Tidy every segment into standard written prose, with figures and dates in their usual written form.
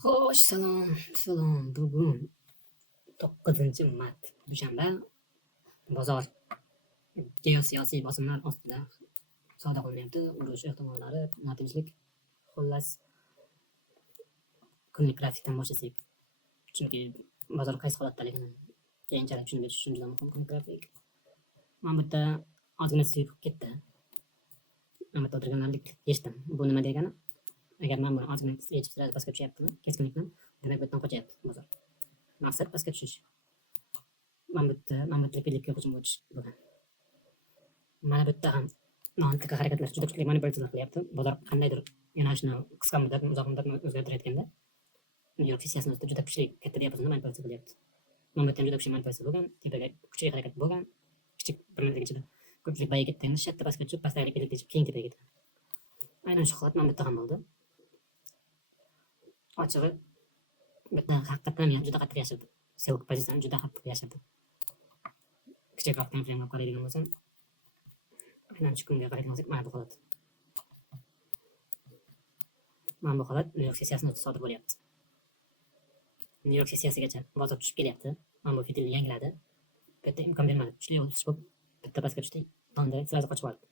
Xo'sh, salom. Bugun 9-mart dushanba. Bozor geosiyosiy bosimlar ostida savdo qilinyapti. Urush ehtimolları, notinchlik. Xullas, kunlik grafikdan boshlasak, chunki bozor qaysi holatdaligini keyinchalik tushunib yetish uchun juda muhim kunlik grafik. Mana bu yerda ozgina suyuq ketdi. Mana bu yerda o'tirganlarni eshitdim. Bu nima degani? Agar men buni ozgina yechib sira pastga tushyaptimi, keskinlikdan, demak bu yerdan qochyapti bozor. Maqsad pastga tushish. Mana bu yerda likvidlikka hujum o'tish bo'lgan. Mana bu yerda ham mantiqiy harakatlar juda kuchli manipulyatsiyalar qilyapti. Bozor qandaydir yo'nalishni qisqa muddat, uzoq muddatni o'zgartirayotganda New York sessiyasini o'zida juda kuchli katta diapazonda manipulyatsiya qilyapti. Mana bu yerda ham juda kuchli manipulyatsiya bo'lgan, tepaga kuchli harakat bo'lgan, kichik bir minutlik ichida ko'pchilik bayiga ketdi, endi shatda pastga tushib, pastdagi likvidlik teshib keyin tepaga ketdi. Aynan shu holat mana bu yerda ham bo'ldi. Ochig'i, bu yerda haqiqatan ham juda qattiq yashirdi. Sell pozitsiyani juda qattiq yashirdi. Kichikroq time frame olib qaraydigan bo'lsam, aynan shu kunga qaraydigan bo'lsak, mana bu holat. Mana bu holat New York sessiyasida sodir bo'lyapti. New York sessiyasigacha bozor tushib kelyapti. Mana bu fitilni yangiladi. Bu yerda imkon bermadi. Kuchli o'sish bo'lib, bitta pastga tushdi, tongda sirazi qochib oldi.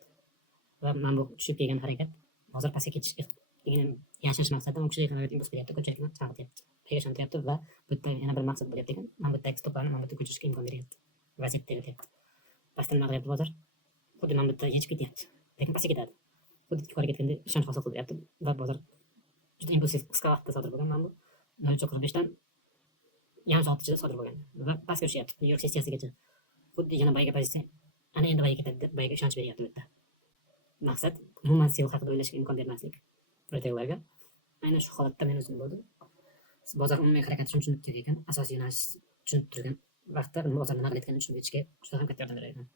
Va mana bu tushib kelgan harakat bozor pastga ketishligini yashirish maqsadida kuchli harakat impuls beryapti, ko'pchilikni chalg'ityapti, ishontiryapti va bu yerda yana bir maqsad bo'lyapti ekan. Mana bu yerdagi stoplarni mana bu yerda ko'chirishga imkon beryapti. Vaziyatda yaratyapti. Pastdan nima qilyapti bozor? Xuddi mana bu yerda yechib ketyapti, lekin pastga ketadi. Xuddi yuqoriga ketganda ishonch hosil qilyapti va bozor juda impulsiv qisqa vaqtda sodir bo'lgan. Mana bu 0.45 dan yarim soat ichida sodir bo'lgan va pastga tushyapti New York sessiyasigacha. Xuddi yana bayiga pozitsiya, ana endi bayiga ketadi deb bayiga ishonch beryapti bu yerda. Maqsad umuman sell haqida o'ylashga imkon bermaslik strateglarga. Aynan shu holatda men o'zim bo'ldim. Bozor umumiy harakati shuni tushunib kelgan ekan, asosiy yo'nalish tushunib turgan vaqtda bozor nima qilayotganini tushunib yetishga juda ham katta yordam berar ekan.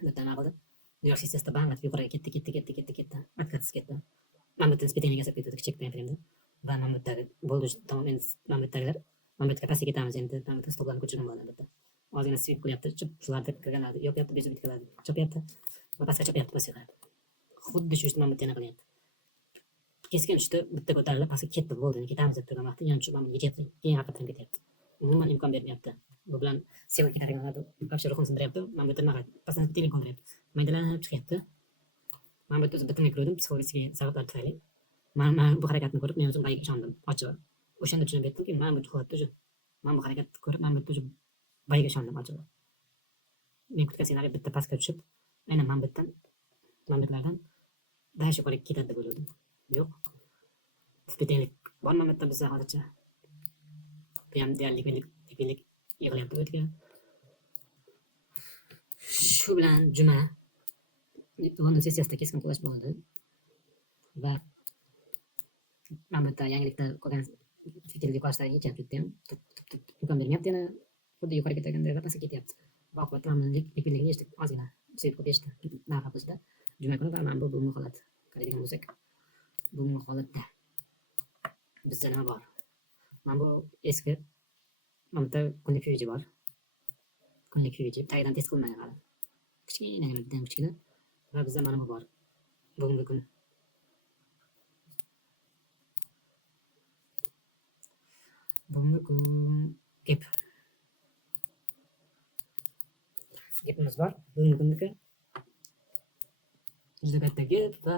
Bu yerda nima qildi? New York sessiyasida banglat yuqoriga ketdi. Atkatsiz ketdi. Mana bu yerda speteniga yasab ketdi kichik time frameda. Va mana bu yerdagi bo'ldi tamom endi mana bu yerdagilar mana bu yerga pastga ketamiz endi, mana bu yerda stoplarni ko'chirgan bo'ladi bu yerda. Ozgina sweep qilyapti, shularda kirganlarni yopyapti, bezib bitkalarni chopyapti va pastga chopyapti pastga qarab. Xuddi shu ishni mana bu yerda qilyapti. Keskin tushdi, bitta ko'tarilib pastga ketdi, bo'ldi, ketamiz deb turgan vaqtda yana tushib mana yechyapti, keyin haqiqatan ketyapti. Umuman imkon bermayapti. Bu bilan sell ketadiganlarni вообще ruhini sindiryapti. Mana bu yerda nima qiladi? Pastdan teling qoldiryapti. Maydalanib chiqyapti. Mana bu yerda o'zim bitimga ko'rdim, psixologik sabablar tufayli. Mana bu harakatni ko'rib, men o'zim bayiga ishondim, ochig'i. O'shanda tushunib yetdimki, mana bu holatda o'sha mana bu harakatni ko'rib, mana bu yerda o'sha bayiga ishondim, ochig'i. Men kutgan ssenariy bitta pastga tushib, aynan mana bu yerdan, mana bu yerlardan dash yuqoriga ketadi deb o'yladim. Yo'q. Spetenglik bormi mana bu yerda bizda hozircha? Bu ham deyarli likvidlik yig'ilyapti o'tga. Shu bilan juma London sessiyasida keskin qulash bo'ldi va mana bu yerda yangilikda qolgan fikrli qarashlar yechyapti ham imkon bermayapti, yana xuddi yuqoriga ketganda pastga ketyapti. Va oqibatda mana likvidlikni eshitdik, ozgina suyib eshitdi narx o'sida juma kuni va mana bu bugungi holat qaraydigan bo'lsak, bugungi holatda bizda nima bor? Mana bu eski mana bu yerda kunlik fuji bor. Kunlik fuji tagidan test qilinmagan hali. Kichkina va bizda mana bu bor. Bugungi kun gapimiz bor. Bugungi kunniki juda katta gap va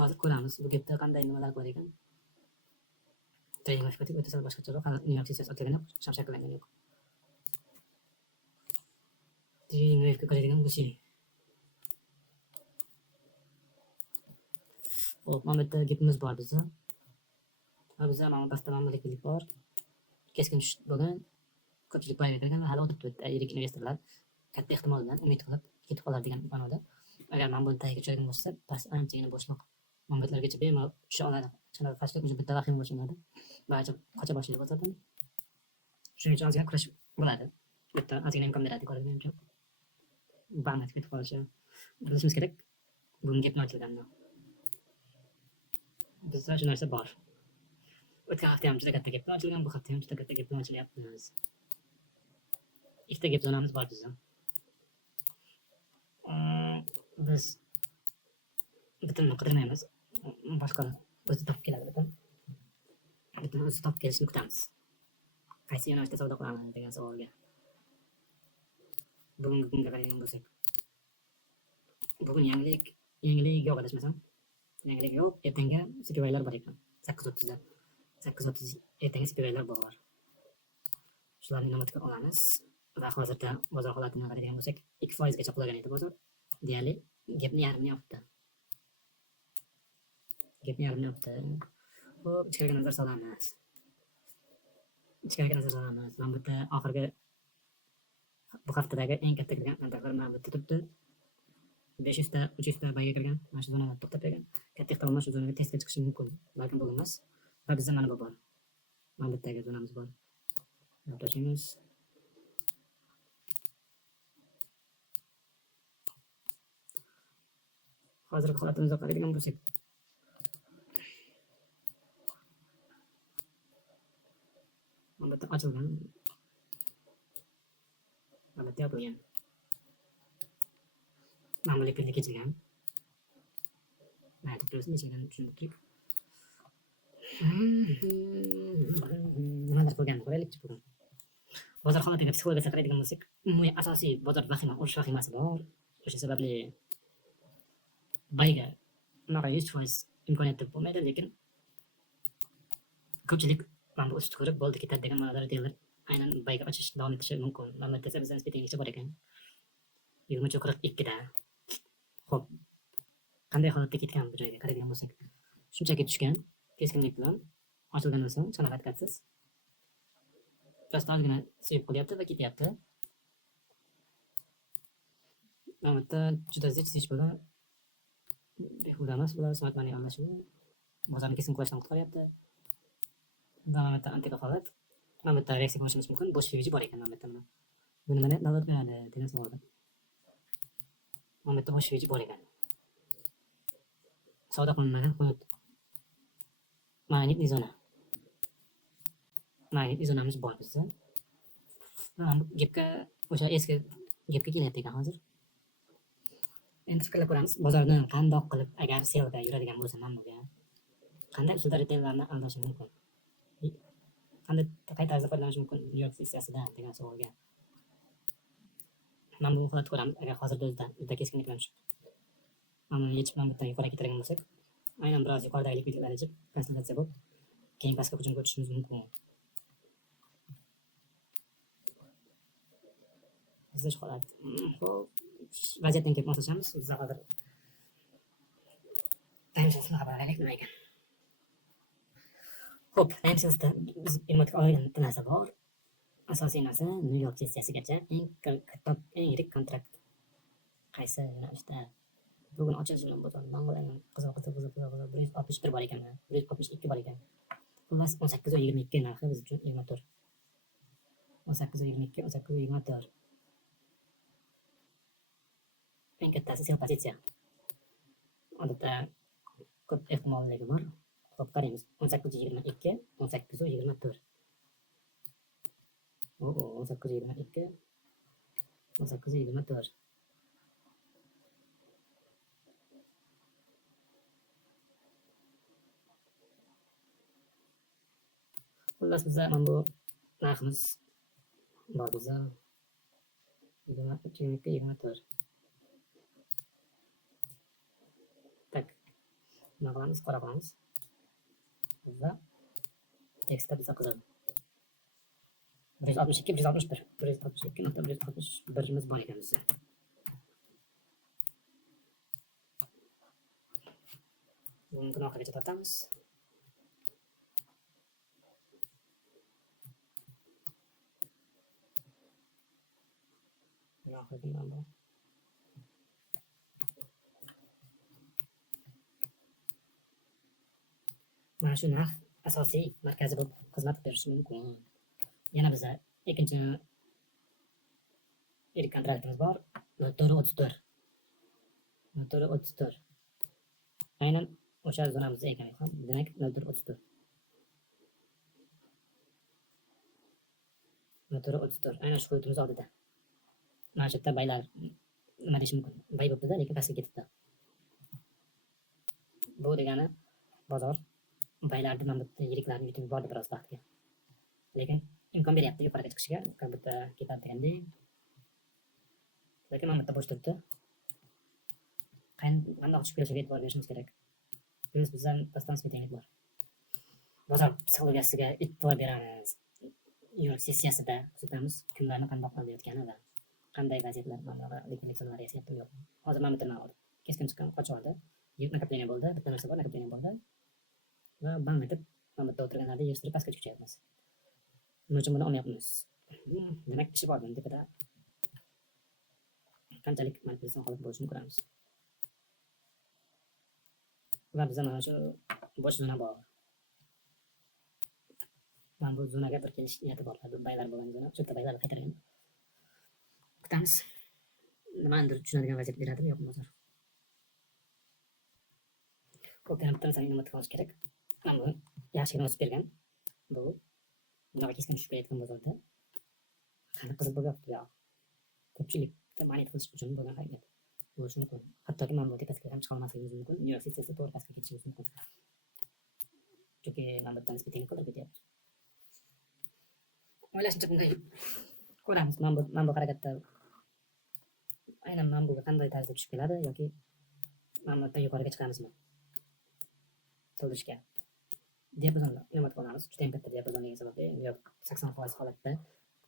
hozir ko'ramiz bu gapda qanday nimalar bor ekan. Trading grafik o'ta sal boshqacharoq, hali New York sessiyasi o'tgani shakllangan yo'q. Trading grafik qaraydigan bo'lsak, hop, mana bu yerda gapimiz bor bizda. Va bizda mana bu pastda mana bu likvidlik bor. Keskin tushish bo'lgan. Ko'pchilik bayiga kirgan va hali o'tiribdi bu yerda yirik investorlar katta ehtimol bilan umid qilib ketib qolar degan ma'noda. Agar mana bu tagiga tushadigan bo'lsa, past anchagina bo'shliq mana bu yerlargacha bemalol tusha oladi. Shunday qarshilik o'zi bitta vahima boshlanadi. Barcha qocha boshlaydi bozordan. Shuning uchun ozgina kurash bo'ladi. Bu yerda ozgina imkon beradi ko'radigan. Bank ketib qolishi. Bilishimiz kerak. Bugun gapni ochilganmi? Bizda shu narsa bor. O'tgan hafta ham juda katta gaplar ochilgan, bu hafta ham juda katta gaplar ochilyapmiz. Ikkita gap zonamiz bor bizda. Biz bitimni qidirmaymiz. Boshqa o'zi topib keladi. Butun o'zi topib kelishini kutamiz. Qaysi yo'nalishda savdo qilamiz degan savolga bugungi kunga qaraydigan bo'lsak, bugun yangilik yo'q adashmasam. Yangilik yo'q. Ertaga CPY'lar bor ekan. 8:30 da. 8:30 ertaga CPY'lar bor. Shularni inobatga olamiz va hozirda bozor holatini qaraydigan bo'lsak, 2% gacha qulagan edi bozor. Deyarli gapni yarmini yopdi. Xo'p, ichkariga nazar solamiz. Mana bu yerda oxirgi bu haftadagi eng katta kirgan kontaktlar mana bu yerda turibdi. 500 ta, 300 ta bayga kirgan. Mana shu zonada to'xtab bergan. Katta ehtimol mana shu zonaga testga chiqishi mumkin. Balkim bo'lmas. Va bizda mana bu bor. Mana bu yerdagi zonamiz bor. Yo'qotamiz. Hozirgi holatimizga qaraydigan bo'lsak, mana bu yerda ochilgan. Mana bu yerda yopilgan. Ma'muriy kunga kechirgan. Mana turibsiz, nechagadan tushuntirdik. Nimalar qilgan ko'raylikchi bugun. Bozor holatiga psixologiyasiga qaraydigan bo'lsak, umumiy asosiy bozor vahima, urush vahimasi bor. O'sha sababli bayga unaqa 100% imkoniyat deb bo'lmaydi, lekin ko'pchilik mana bu o'sishni ko'rib bo'ldi ketadi degan ma'noda deylar. Aynan bayga ochish davom etishi mumkin. Mana bu yerda bizda nisbatan bor ekan. 20.42 da. Xo'p. Qanday holatda ketgan bu joyga qaraydigan bo'lsak, shunchaki tushgan, keskinlik bilan ochilgandan so'ng chanoq hatkatsiz. Biroz ozgina sevib qo'yapti va ketyapti. Mana bu yerda juda zich bilan behuda emas, bular soatlarni almashuvi bozorni keskin qulashdan qutqaryapti. Mana bu yerda antiqa holat. Mana bu yerda reaksiya bo'lishimiz mumkin. Bo'sh FVG bor ekan mana bu yerda. Bu nimani davlat beradi degan savol. Mana bu yerda bo'sh FVG bor ekan. Savdo qilinmagan hudud. Magnitli zona. Magnitli zonamiz bor bizda. Gapga o'sha eski gapga kelyapti ekan hozir. Endi fikrlab ko'ramiz, bozorni qandoq qilib agar selda yuradigan bo'lsa mana bunga qanday usulda retaillarni aldash mumkin? Qay tarzda foydalanish mumkin New York sessiyasida degan savolga mana bu holatni ko'ramiz. Agar hozirda o'zida juda keskinlik bilan tushib mana buni yechib mana bu yerdan yuqoriga ko'targan bo'lsak, aynan biroz yuqoridagi likvidliklar yechib konsultatsiya bo'lib keyin pastga hujumga o'tishimiz mumkin. Bizda shu holat. Xo'p, vaziyatdan kelib moslashamiz. Biz hozir timeselsni xabar olaylik nima ekan. Xo'p, timeselsda biz inobatga olgan bitta narsa bor. Asosiy narsa New York sessiyasigacha eng yirik kontrakt. Qaysi yo'nalishda? Bugun ochilishi bilan bozordan qiziq 161 bor ekan, 162 bor ekan. Xullas 18.22 narxi biz uchun 24. 18.22, 18.24. Eng kattasi sell pozitsiya. Odatda ko'p ehtimolligi bor. Xo'p, qaraymiz. 18.22, 18.24. 18.22, 18.24. Xullas bizda mana bu narximiz bor bizda. 22.24. Tak. Nima qilamiz? Qora qilamiz. Va tekstda bizda qizil. 162, 161. 162.161imiz bor ekan bizda. Buni oxirigacha tortamiz. Oxirgidan bu. Mana shu narx asosiy markazi bo'lib xizmat berishi mumkin. Yana bizda ikkinchi yirik kontraktimiz bor. 0.34. 0.34. Aynan o'sha zonamizda ekan, demak 0.34. 0.34. Aynan shu hududimiz oldida. Mana shu yerda baylar nima deyish mumkin? Bay bo'libdi-da, lekin pastga ketibdi. Bu degani bozor baylarni mana bu yiriklarni yutib yubordi biroz vaqtga. Lekin imkon beryapti yuqoriga chiqishiga. Bu yerda ketadi degandek. Lekin mana bu yerda bo'sh turibdi. Qandoq tushib kelishiga e'tibor berishimiz kerak. Bizdan pastdan tenglik bor. Bozor psixologiyasiga e'tibor beramiz. Yo'l sessiyasida kuzatamiz kimlarni qandoq qilayotgani va qanday vaziyatlar bilan likvidlik zonalari yasayapti yo'qmi. Hozir mana bu yerda keskin chiqqan qochib oldi. Nakapleniya bo'ldi, bitta narsa bor, nakapleniya bo'ldi. Va bang etib mana bu yerda o'tirganlarni yig'ishtirib pastga tushiramiz. Nima uchun buni olmayapmiz? Demak, ishi bor bunda tepada. Qanchalik manipulyatsiya holat bo'lishini ko'ramiz. Va bizda mana shu bo'sh zona bor. Mana bu zonaga bir kelish niyati bor. Bu baylar bo'lgan zona. Shu yerda baylarni qaytargan. Kutamiz. Nimanidir tushunadigan vaziyat beradimi yo'qmi bozor? Ko'pdan bitta narsani nima qilish kerak? Mana bu yaxshigina o'sib bergan. Bu bunaqa keskin tushib kelayotgan bozorda hali qizil bo'lyapti bu yoq. Ko'pchilikka moneta qilish uchun bo'lgan harakat bo'lishi mumkin. Hattoki mana bu tepasiga ham chiqa olmasligimiz mumkin. Nyu-York sessiyasi to'g'ri pastga ketishimiz mumkin. Chunki mana bu nisbiy tenglik qilib ketyapti. O'ylashimcha bunday ko'ramiz. Mana bu harakatda aynan mana buga qanday tarzda tushib keladi yoki mana bu yerdan yuqoriga chiqamizmi? To'ldirishga. Diapazonni inobatga olamiz. Juda ham katta diapazonligi sababli Nyu-York 80% holatda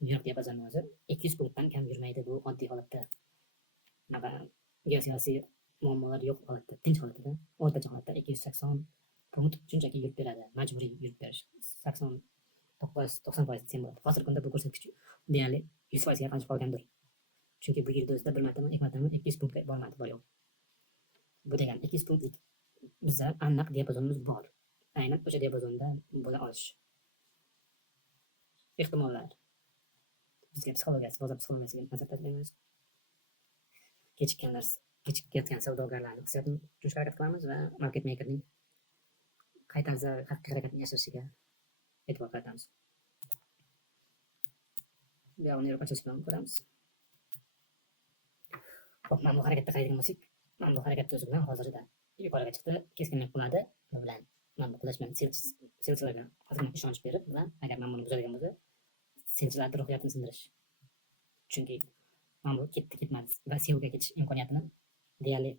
Nyu-York diapazoni o'zi 200 punktdan kam yurmaydi. Bu oddiy holatda. Mana geosiyosiy muammolar yo'q holatda, tinch holatda, o'rtacha holatda 280 punkt shunchaki yurib beradi. Majburiy yurib berish. 89-90% desam bo'ladi. Hozirgi kunda bu ko'rsatkich deyarli 100% ga yaqinlashib qolgandir. Chunki bu yilda o'zida bir martami, ikki martami 200 punktga bormadi, bor yo'q. Bu degani 200 punktlik bizda aniq diapazonimiz bor. Aynan o'sha diapazonda bo'la olish ehtimollar bizga psixologiyasi, bozor psixologiyasiga nazar tashlaymiz. Kechikayotgan savdogarlarni hissiyotini tushunishga harakat qilamiz va market makerning qay tarzda haqiqiy harakatni yashirishiga e'tibor qaratamiz. Bu yog'ini yurib ochilish bilan ko'ramiz. Xo'p, mana bu harakatda qaraydigan bo'lsak, mana bu harakatni o'zi bilan hozirda yuqoriga chiqdi, keskinlik qiladi. Bu bilan mana bu qulash bilan selchilarga ozgina ishonch berib va agar mana buni buzadigan bo'lsa, selchilarni ruhiyatini sindirish. Chunki mana bu ketmadi va selga ketish imkoniyatini deyarli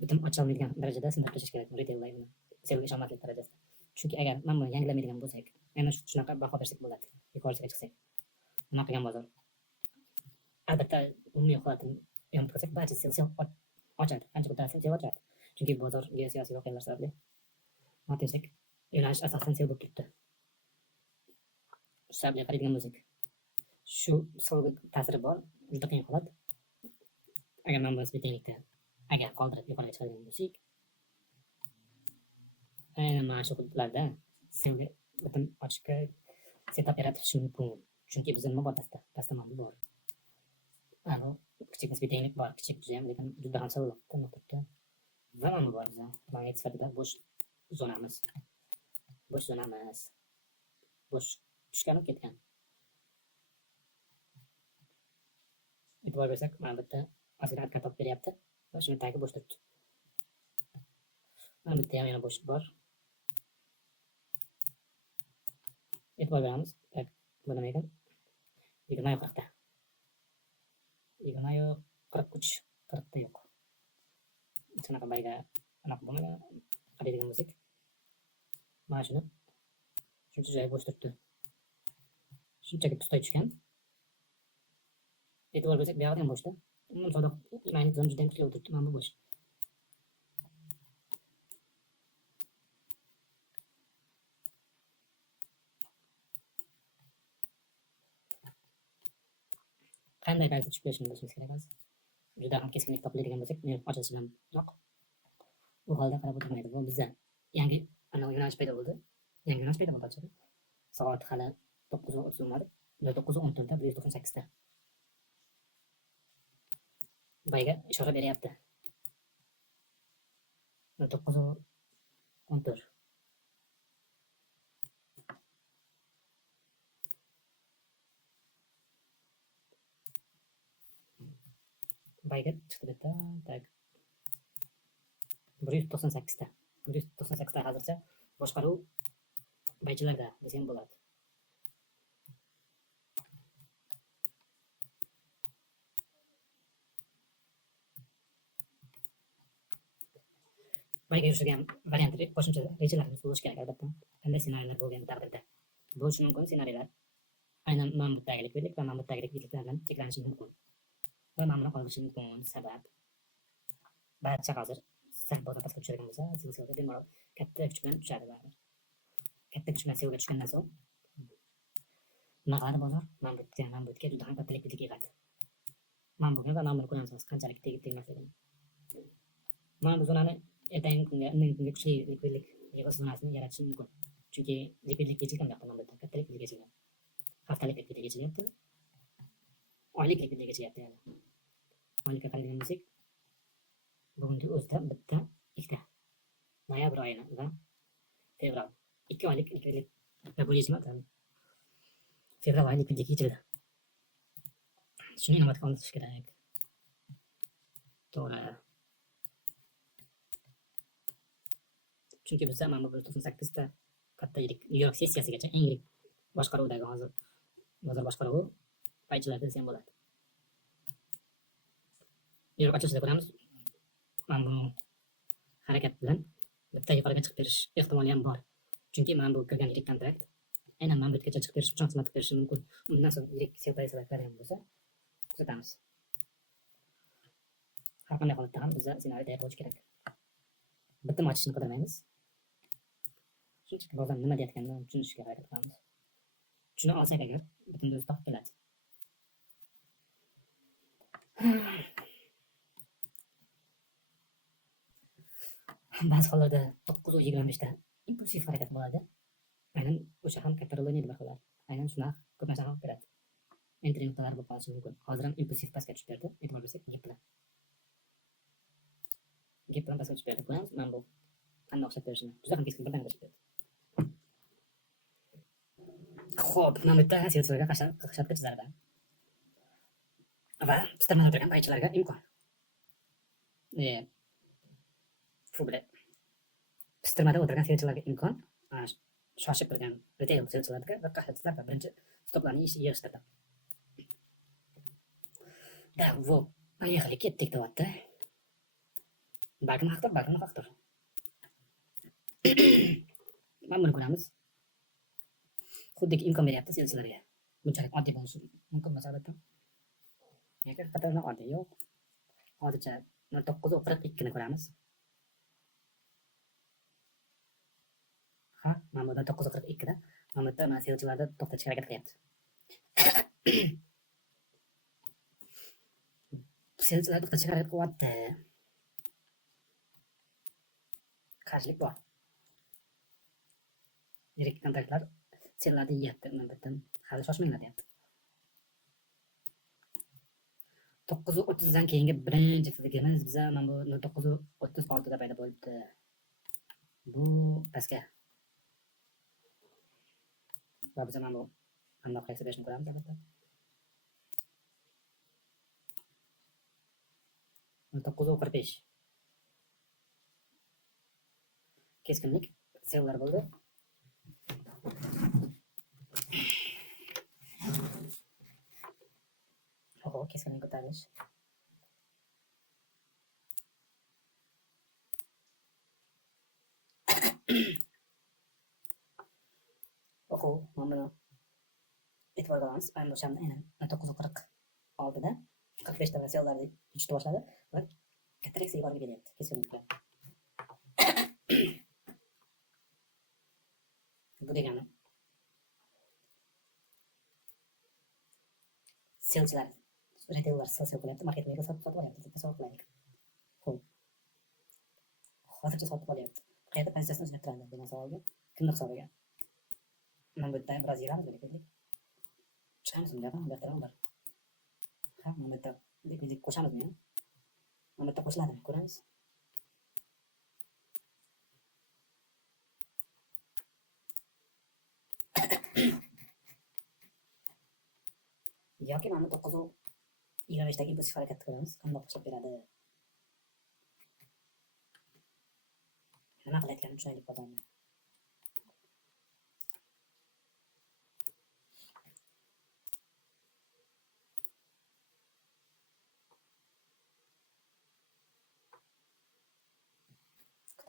butun ocha olmaydigan darajada sindirib tashlash kerak retaillarni. Selga ishonmaslik darajasida. Chunki agar mana buni yangilamaydigan bo'lsak, mana shunaqa baho bersak bo'ladi. Yuqoriga chiqsak. Nima qilgan bozor? Albatta, umumiy holatni yomon qilsak, barcha sel ochadi. Qancha ko'tarsa sel ochadi. Chunki bozor geosiyosiy voqealar sababli nima desak, yo'nalish asosan sel bo'lib turibdi. Shu sababli qaraydigan bo'lsak, shu psixologik ta'siri bor, juda qiyin holat. Agar mana bu nisbiy tenglikda agar qoldirib yuqoriga chiqadigan bo'lsak, aynan mana shu hududlarda selga butun ochishga setup yaratish mumkin. Chunki bizda nima bor pastda mana bu bor. Ana kichik nisbiy tenglik bor, kichik juda ham, lekin juda ham sog'lom turibdi. Va mana bu bor bizda magnet sifatida bo'sh zonamiz. Bo'sh tushgan ketgan. E'tibor bersak, mana bu yerda ozgina arkani topib beryapti va shuni tagi bo'sh turibdi. Mana bu yerda ham yana bo'shlik bor. E'tibor beramiz. Bu nima ekan? 20-40 43, 40 da yo'q. Shunaqa bayga anaqa bo'lmagan qaraydigan bo'lsak, mana shuni shuncha joyi bo'sh turibdi. Shunchaki pustay tushgan. E'tibor bersak, bu yoqda ham bo'shda. Umuman savdo magnet zona juda ham kuchli o'tiribdi. Mana bu bo'sh. Qanday tarzda tushib kelishini bilishimiz kerak hozir. Juda ham keskinlik topiladigan bo'lsak, ochilishi bilan yo'q. U holda qarab o'tirmaydi. Bu bizda yangi yo'nalish paydo bo'ldi. Yangi yo'nalish paydo bo'ldi ochadi. Soat hali 9:30 bo'lmadi. 9:14 da 198 da. Bayga ishora beryapti. 9:14. Bayga chiqdi bitta tag 198 da. 198 da hozircha boshqaruv baychalarda desam bo'ladi. Bayga yurishgan variant qo'shimcha rejalarimiz bo'lishi kerak albatta. Qanday ssenariylar bo'lgan taqdirda. Bo'lishi mumkin ssenariylar. Aynan Mamutdagi likvidlik va Mamutdagi likvidliklar bilan cheklanishi mumkin. Va ma'mura qolishi mumkin sabab barcha hozir sal bozor pastga tushadigan bo'lsa, silsilada bemalol katta kuch bilan tushadi baribir. Katta kuch bilan seviga tushgandan so'ng nima qiladi bozor? Mamutga juda ham katta likvidlik yig'adi. Mamutga va ma'mura ko'ramiz qanchalik tegmasligini. Mana bu zonani ertangi kunga, indingi kunga kuchli likvidlik yig'ish zonasini yaratishi mumkin. Chunki likvidlik yechilgan mamlakatda katta likvidlik yechilgan. Haftalik likvidlik yechilyapti. Oylik likvidlik yechyapti yani. Oylikka qaragan bo'lsak, bugungi o'zida bitta, ikkita noyabr oyini va fevral 2 oylik likvidlik bu yechilmadi. Fevral oyi likvidlik yechildi. Shuni inobatga olish kerak. To'g'ri. Chunki bizda mana bu 98 ta katta yirik Nyu-York sessiyasigacha eng yirik boshqaruvdagi hozir bozor boshqaruvi paychilarda desam bo'ladi. Nyu-York ochilishida ko'ramiz. Mana bu harakat bilan bitta yuqoriga chiqib berish ehtimoli ham bor. Chunki mana bu kirgan yirik kontrakt aynan mana bu yergacha chiqib berish uchun xizmat berishi mumkin. Undan so'ng yirik sell-price'lar ko'rgan bo'lsa, kuzatamiz. Har qanday holatda ham bizda ssenariy tayyor bo'lishi kerak. Bitim ochishni qidirmaymiz. Shunchaki bozor nima deyotganini tushunishga harakat qilamiz. Tushuna olsak agar bitimni o'zi topib keladi. Ba'zi hollarda 9:25 da impulsiv harakat bo'ladi. Aynan o'sha ham katta rol o'ynaydi bir xillar. Aynan shunaqa ko'p narsa ham beradi. Entry nuqtalari bo'lib qolishi mumkin. Hozir ham impulsiv pastga tushib berdi. E'tibor bersak, gap bilan pastga tushib berdi. Ko'ramiz, mana bu qanday o'xshab berishini. Juda ham keskin birdan o'xshab berdi. Xo'p, mana bu yerda siyosatga qaqshatqich zarba. Va pistirmada turgan baychalarga imkon. Fuble. Pistirmada o'tirgan siyosatchilarga imkon. Shoshib turgan retail siyosatchilarga va qaqshatchilarga birinchi stoplarni yig'ishtirdi. Da, bu qayerga ketdik deyapti. Balkim haqdir, balkim haqdir. Mana buni ko'ramiz. Xuddiki imkon beryapti siyosatchilarga. Bunchalik oddiy bo'lishi mumkin emas albatta. Lekin qattiqroq oddiy yo'q. Hozircha 9:42 ni ko'ramiz. Ha, mana bu 9:42 da. Mana bu yerda siyosatchilarda to'xtatishga harakat qilyapti. Siyosatchilar to'xtatishga harakat qilyapti. Qarshilik bor. Yirik kontraktlar sellarni yeyapti. Mana bu yerdan hali shoshmanglar deyapti. 9:30 dan keyingi birinchi fikrimiz biza mana bu 9:36 da paydo bo'ldi. Bu pastga. Va biz mana bu qanday qilib berishni ko'ramiz albatta. 9:45. Keskinlik sellar bo'ldi. Keskinlik ko'tarilish. Mana buni e'tiborga olamiz. Mana bu shamda aynan 9:46 da 45 da sellarni yutishni boshladi va kattaroq yuqoriga kelyapti. Keskinlik bilan. Bu degani sellchilar, retaillar sell qilyapti, marketlarga sotib olyapti, sotib qilaylik. Xo'p. Hozircha sotib olyapti. Qayerda pozitsiyasini o'zgartirib turadi degan savolga kimni hisobiga? Mana bu yerda biroz yig'amiz likvidlik. Chiqamiz bunga ham ehtirom bor. Ha, mana bu yerda likvidlik qo'shamizmi? Mana bu yerda qo'shiladi, ko'ramiz. Yoki mana 9:25 dagi impulsiv harakatni ko'ramiz. Qanday qo'shib beradi? Nima qilayotganini tushunaylik bozorni.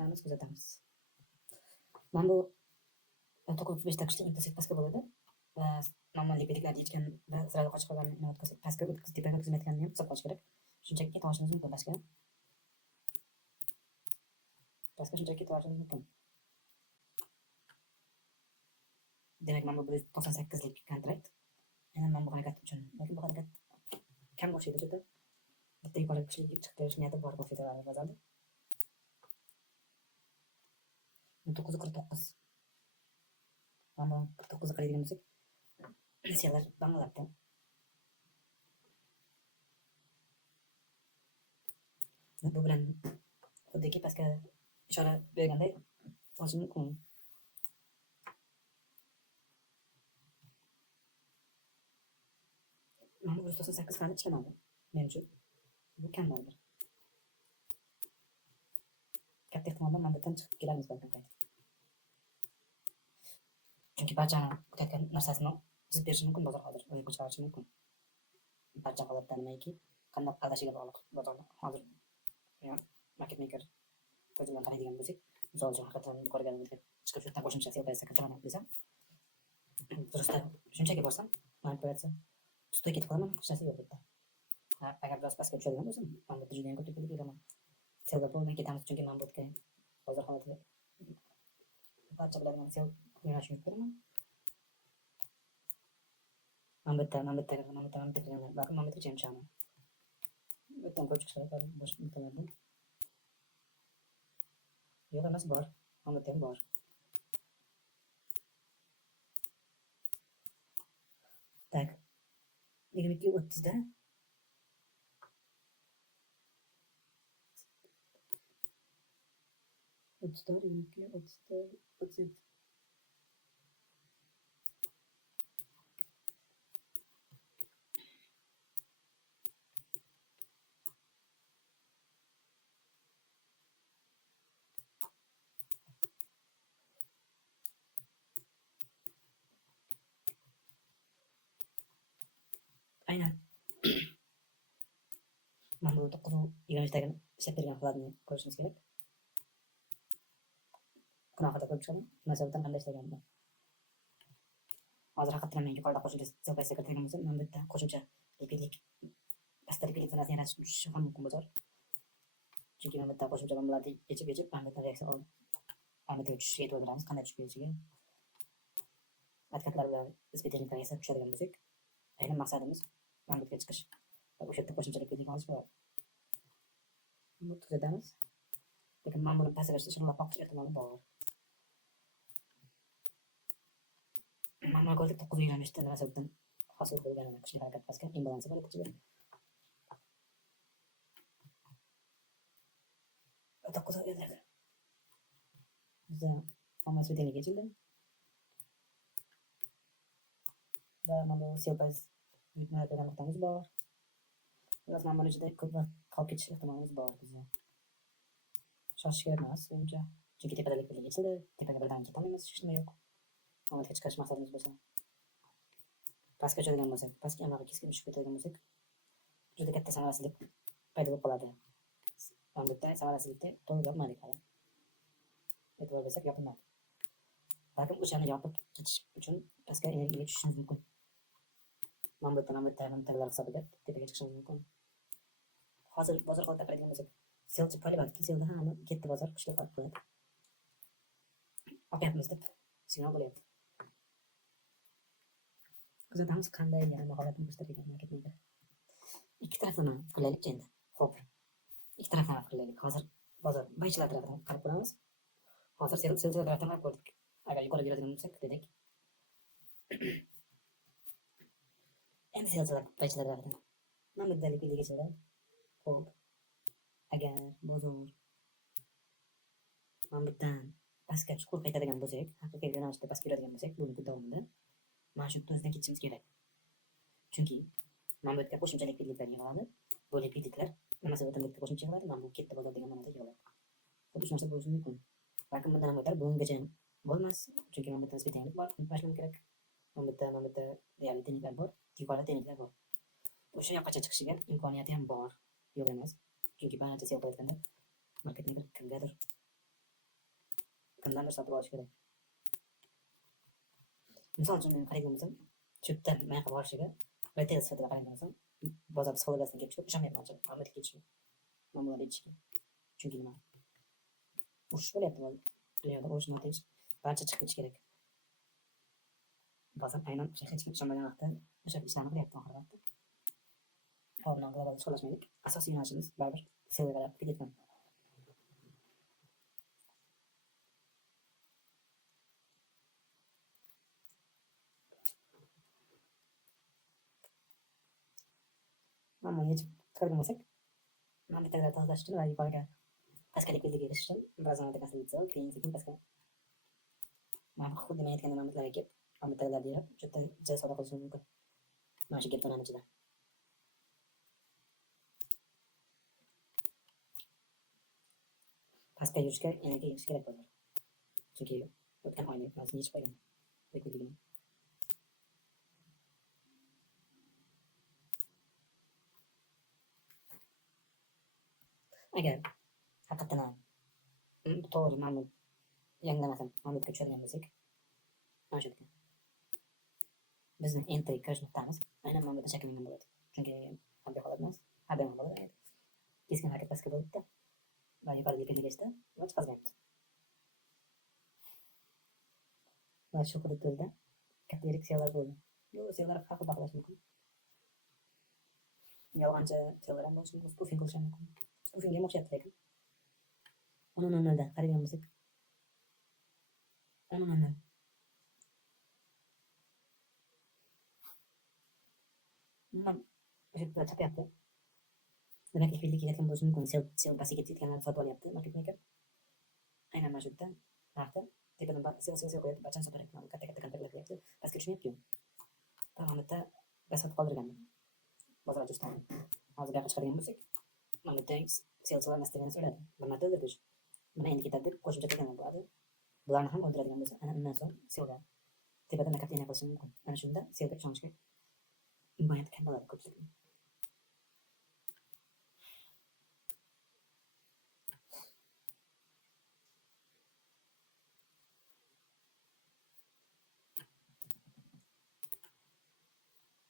kuzatamiz, kuzatamiz. Mana bu 9.5 takishda impulsiv pastga bo'ladi va normal lipidiklar yechganda sirada qochib qolganini nima o'tkazib pastga tepaga o'tkazmayotganini ham hisobga olish kerak. Shunchaki ketib olishimiz mumkin pastga. Pastga shunchaki ketib olishimiz mumkin. Demak, mana bu 98 lik kontrakt. Yana mana bu harakat uchun. Yoki bu harakat kam o'xshaydi juda. Bitta yuqoriga kuchli chiqib berish niyati bor o'xshaydi ba'zida. 949. Mana 49 qaraydigan bo'lsak, nasiyalar bangalabdi. Bu bilan xuddiki pastga ishora berganday olish mumkin. Mana bu 98 qani ishlamadi men uchun. Bu kam baribir. Katta ehtimol bilan mana bundan chiqib kelamiz balkim qaytib. Chunki barchani kutayotgan narsasini chizib berishi mumkin bozor hozir. O'yin chiqarishi mumkin. Barcha holatda nimaiki, qanday aldashiga bog'liq bozorni hozir. Market maker o'zidan qaraydigan bo'lsak, misol uchun haqiqatan yuqoriga chiqib shu yerdan qo'shimcha sel paytida kattaroq desam, durustda shunchaki borsam, manipulyatsiya ustida ketib qolaman, hech narsa yo'q yerda. Agar biroz pastga tushadigan bo'lsam, mana bu juda ham ko'p deb bilaman. Selga bo'lmay ketamiz, chunki men bu yerga hozir holatda barcha biladigan sel yo'nalishini ko'raman. Mana bitta balkim mana bittacha ham chiqaman. Bittadan ko'p chiqishlar bor, boshqa nuqtalardan. Yo'q emas, bor. Mana bitta ham bor. Tak. 22:30 da 34, 22, 34, 37. Aynen. Mana bu 9:20dagini ishlab bergan holatni ko'rishimiz kerak. Qanaqada ko'rib chiqaman? Masalan, qanday ishlaganini. Hozir haqiqatan men yuqorida qo'shimcha sel paytida kiritilgan bo'lsa, men bitta qo'shimcha likvidlik pastda likvidlik zonasini yaratish tushishi ham mumkin bozor. Chunki men bitta qo'shimcha manbalarni yechib, mana bitta reaksiya olib, mana bitta tushishga e'tibor beramiz, qanday tushib kelishiga. Adkatlar bilan isbetliklar esa tushadigan bo'lsak, aynan maqsadimiz mana bu yerga chiqish. O'sha yerda qo'shimcha likvidlik olish bor. Bu tuzatamiz. Lekin men buni pastga shunday qoqish ehtimoli bor. Mana ko'zlik 9:20 da masalan hosil bo'lganini kuchli harakat pastga imbalansi bor edi. 9:20. Bizda hammasi o'tganiga yechildi. Va mana bu sel payt yutmayotgan nuqtamiz bor. Biroz mana buni juda ko'p vaqt qolib ketish ehtimolimiz bor bizda. Shoshish kerak emas, menimcha. Chunki tepada likvidlik yechildi, tepaga birdan ketolmaymiz, hech nima yo'q. Omadga chiqish maqsadimiz bo'lsa. Pastga tushadigan bo'lsak, pastga anaqa keskin tushib ketadigan bo'lsak, juda katta samarasizlik paydo bo'lib qoladi. Mana bitta samarasizlikda to'g'ri yopmadik hali. E'tibor bersak yopilmadi. Balkim o'shani yopib ketish uchun pastga energiya tushishimiz mumkin. Mana bittalar hisobiga tepaga chiqishimiz mumkin. Hozir bozor holatida qaraydigan bo'lsak, selchi polyapti, selda hamma ketdi bozor, kuchli holat qiladi. Oqyapmiz deb signal bo'lyapti. Kuzatamiz qanday yana mahoratni ko'rsatadigan marketmaker. Ikki tarafdan qilaylik endi. Xo'p. Ikki tarafdan qilaylik. Hozir bozor baychilar tarafidan qarab ko'ramiz. Hozir sel tarafdan qarab ko'rdik. Agar yuqoriga yuradigan bo'lsak, dedik. Endi selchilar baychilar tarafidan. Mana bu likvidlik ichida. Xo'p. Agar bozor mana bundan pastga chuqur qaytadigan bo'lsak, haqiqiy yo'nalishda pastga yuradigan bo'lsak, bu davomida mana shu to'zdan ketishimiz kerak. Chunki mana bu yerga qo'shimcha likvidliklar yig'iladi. Bu likvidliklar nima sababdan bu yerga qo'shimcha yig'iladi? Mana bu ketdi bozor degan ma'noda yig'iladi. Xuddi shu narsa bo'lishi mumkin. Balkim bundan ham o'tar, bungacha bo'lmas. Chunki mana bu yerda isbetliklar bor, unutmaslik kerak. Mana bu yerda deyarli tenliklar bor, yuqorida tenliklar bor. O'sha yoqqacha chiqishiga imkoniyati ham bor, yo'q emas. Chunki barcha sel qilayotganda marketmaker kimgadir kimdandir sotib olish kerak. Misol uchun men qaraydigan bo'lsam, chipta mayqa borishiga retail sifatida qaraydigan bo'lsam, bozor psixologiyasidan kelib chiqib ishonmayapman unchalik. Albatta ketishim. Men bularni aytishga. Chunki nima? Urush bo'lyapti hozir. Dunyoda urush notinch. Barcha chiqib ketish kerak. Bozor aynan o'sha hech kim ishonmagan vaqtda o'sha ishlarni qilyapti oxirgi vaqtda. Hozir bilan global shug'ullanmaylik. Asosiy yo'nalishimiz baribir sevgiga qarab ketgan. Mana buni yechib chiqargan bo'lsak, mana bittalar tozalash uchun va yuqoriga pastga likvidligi erish uchun biroz vaqt konstitutsiya, keyin sekin pastga. Mana xuddi men aytgan ma'lumotlarga kelib, mana bittalarni yerib, shu yerdan j savdo qilish mumkin. Mana shu gap ichida. Pastga yurishga yana kelish kerak bo'ladi. Chunki o'tgan oyni biroz yechib qo'ygan likvidligini. Agar haqiqatan to'g'ri ma'lumot yangilamasam ma'lumotga tushadigan bo'lsak, mana shu yerda bizni entry kirish nuqtamiz aynan mana bu yerda shakllangan bo'ladi. Chunki bunday holat emas, har doim bo'ladi. Keskin harakat pastga bo'libdi va yuqori likvidligida va chiqazyapti. Va shu hududda katta yirik sellalar bo'ldi. Bu sellar haqida baqlash mumkin. Yolg'onchi sellar ham bo'lishi mumkin, spoofing qilish ham mumkin. Spoofingga ham o'xshayapti lekin. 10:00 qaragan bo'lsak, 10:00 Bundan o'sha yerda chapyapti. Demak, likvidlik ketayotgan bo'lishi mumkin. Sel pastga ketayotganlarni sotib olyapti market maker. Aynan mana shu yerda narxda tepadan sel qo'yapti, barchani sotyapti. Katta kontraktlar qilyapti. Pastga tushmayapti-yu. Davomida sotib qoldirgan. Bozor jushdan. Hozir bu yoqqa chiqargan bo'lsak, mana bu selslar nastabini so'radi. Bir marta o'ldirdi. Buni endi ketadi deb qo'shimcha qilgan bo'ladi. Bularni ham o'ldiradigan bo'lsa, ana undan so'ng selga tepadan nakap yana qilishi mumkin. Ana shunda selga ishonishga imkoniyat kam bo'ladi ko'pchilikning.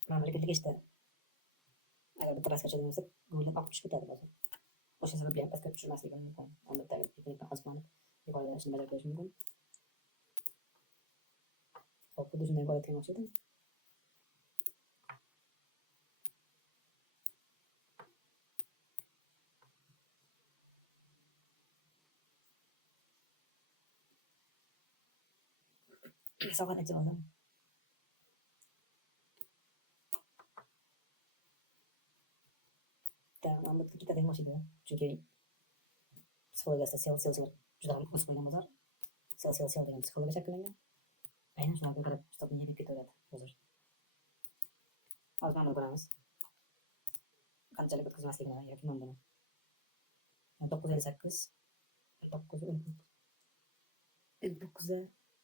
Mana likvidligida agar bitta pastga tushadigan bo'lsa, go'ylab oqib tushib ketadi bozor. O'sha sababli ham pastga tushirmasligi mumkin. Albatta, likvidlikni oziqlanib yuqoriga ishni bajarib qo'yish mumkin. Xo'p, xuddi shunday bo'layotgan o'xshaydi. Soat necha bo'ldi? Mana bu ketadigan o'xshaydi. Chunki psixologiyasida sel juda ham o'sib qolgan bozor. Sel degan psixologiya shakllangan. Aynan shularga qarab stopni yeb ketaveradi hozir. Hozir mana ko'ramiz. Qanchalik o'tkazmasligini yoki nomini. 958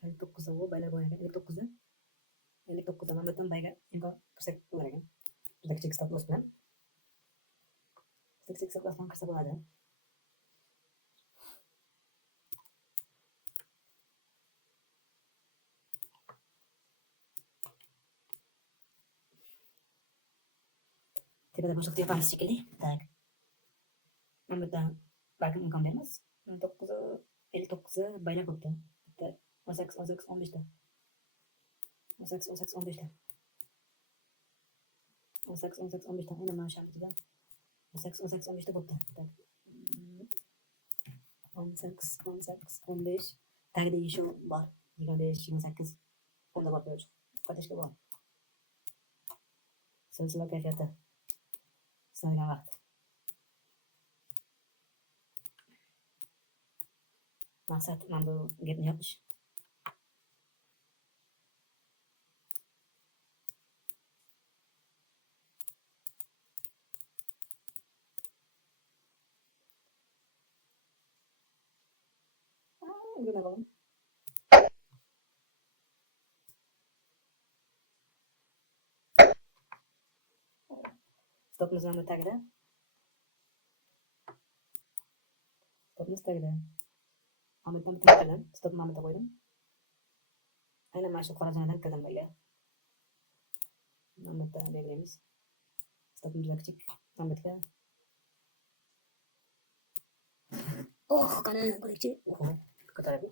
59 baylar bor ekan. 59 mana bundan bayga imkon qilsak bo'lar ekan. Juda kichik stop loss bilan 6 lossdan qilsa bo'ladi. Tepada boshliqda yapamiz shekilli. Tak. Mana bundan balkim imkon beramiz. 59 baylar bo'libdi. 18 15 ta. 18 15 ta. 18 15 ta. Aynan mana shu amitidan 18 15 ta bo'libdi. 18 15 tagida shu bor. 25 28 onda bor qo'yish. Qotishga bor. Silsila kayfiyati. Sinalgan vaqt. Maqsad mana bu gapni yopish. Guna bo'ldi. Stopimiz mana bu tagida. Stopimiz tagida. Mana bu yerdan bitta stop mana bu yerda qo'ydim. Aynan mana shu qora zonadan kirdim birga. Mana bu yerda belgilaymiz. Stopimiz kichik. Mana bu yerga. Oh, qani qo'ychi. Oh, ko'tarib.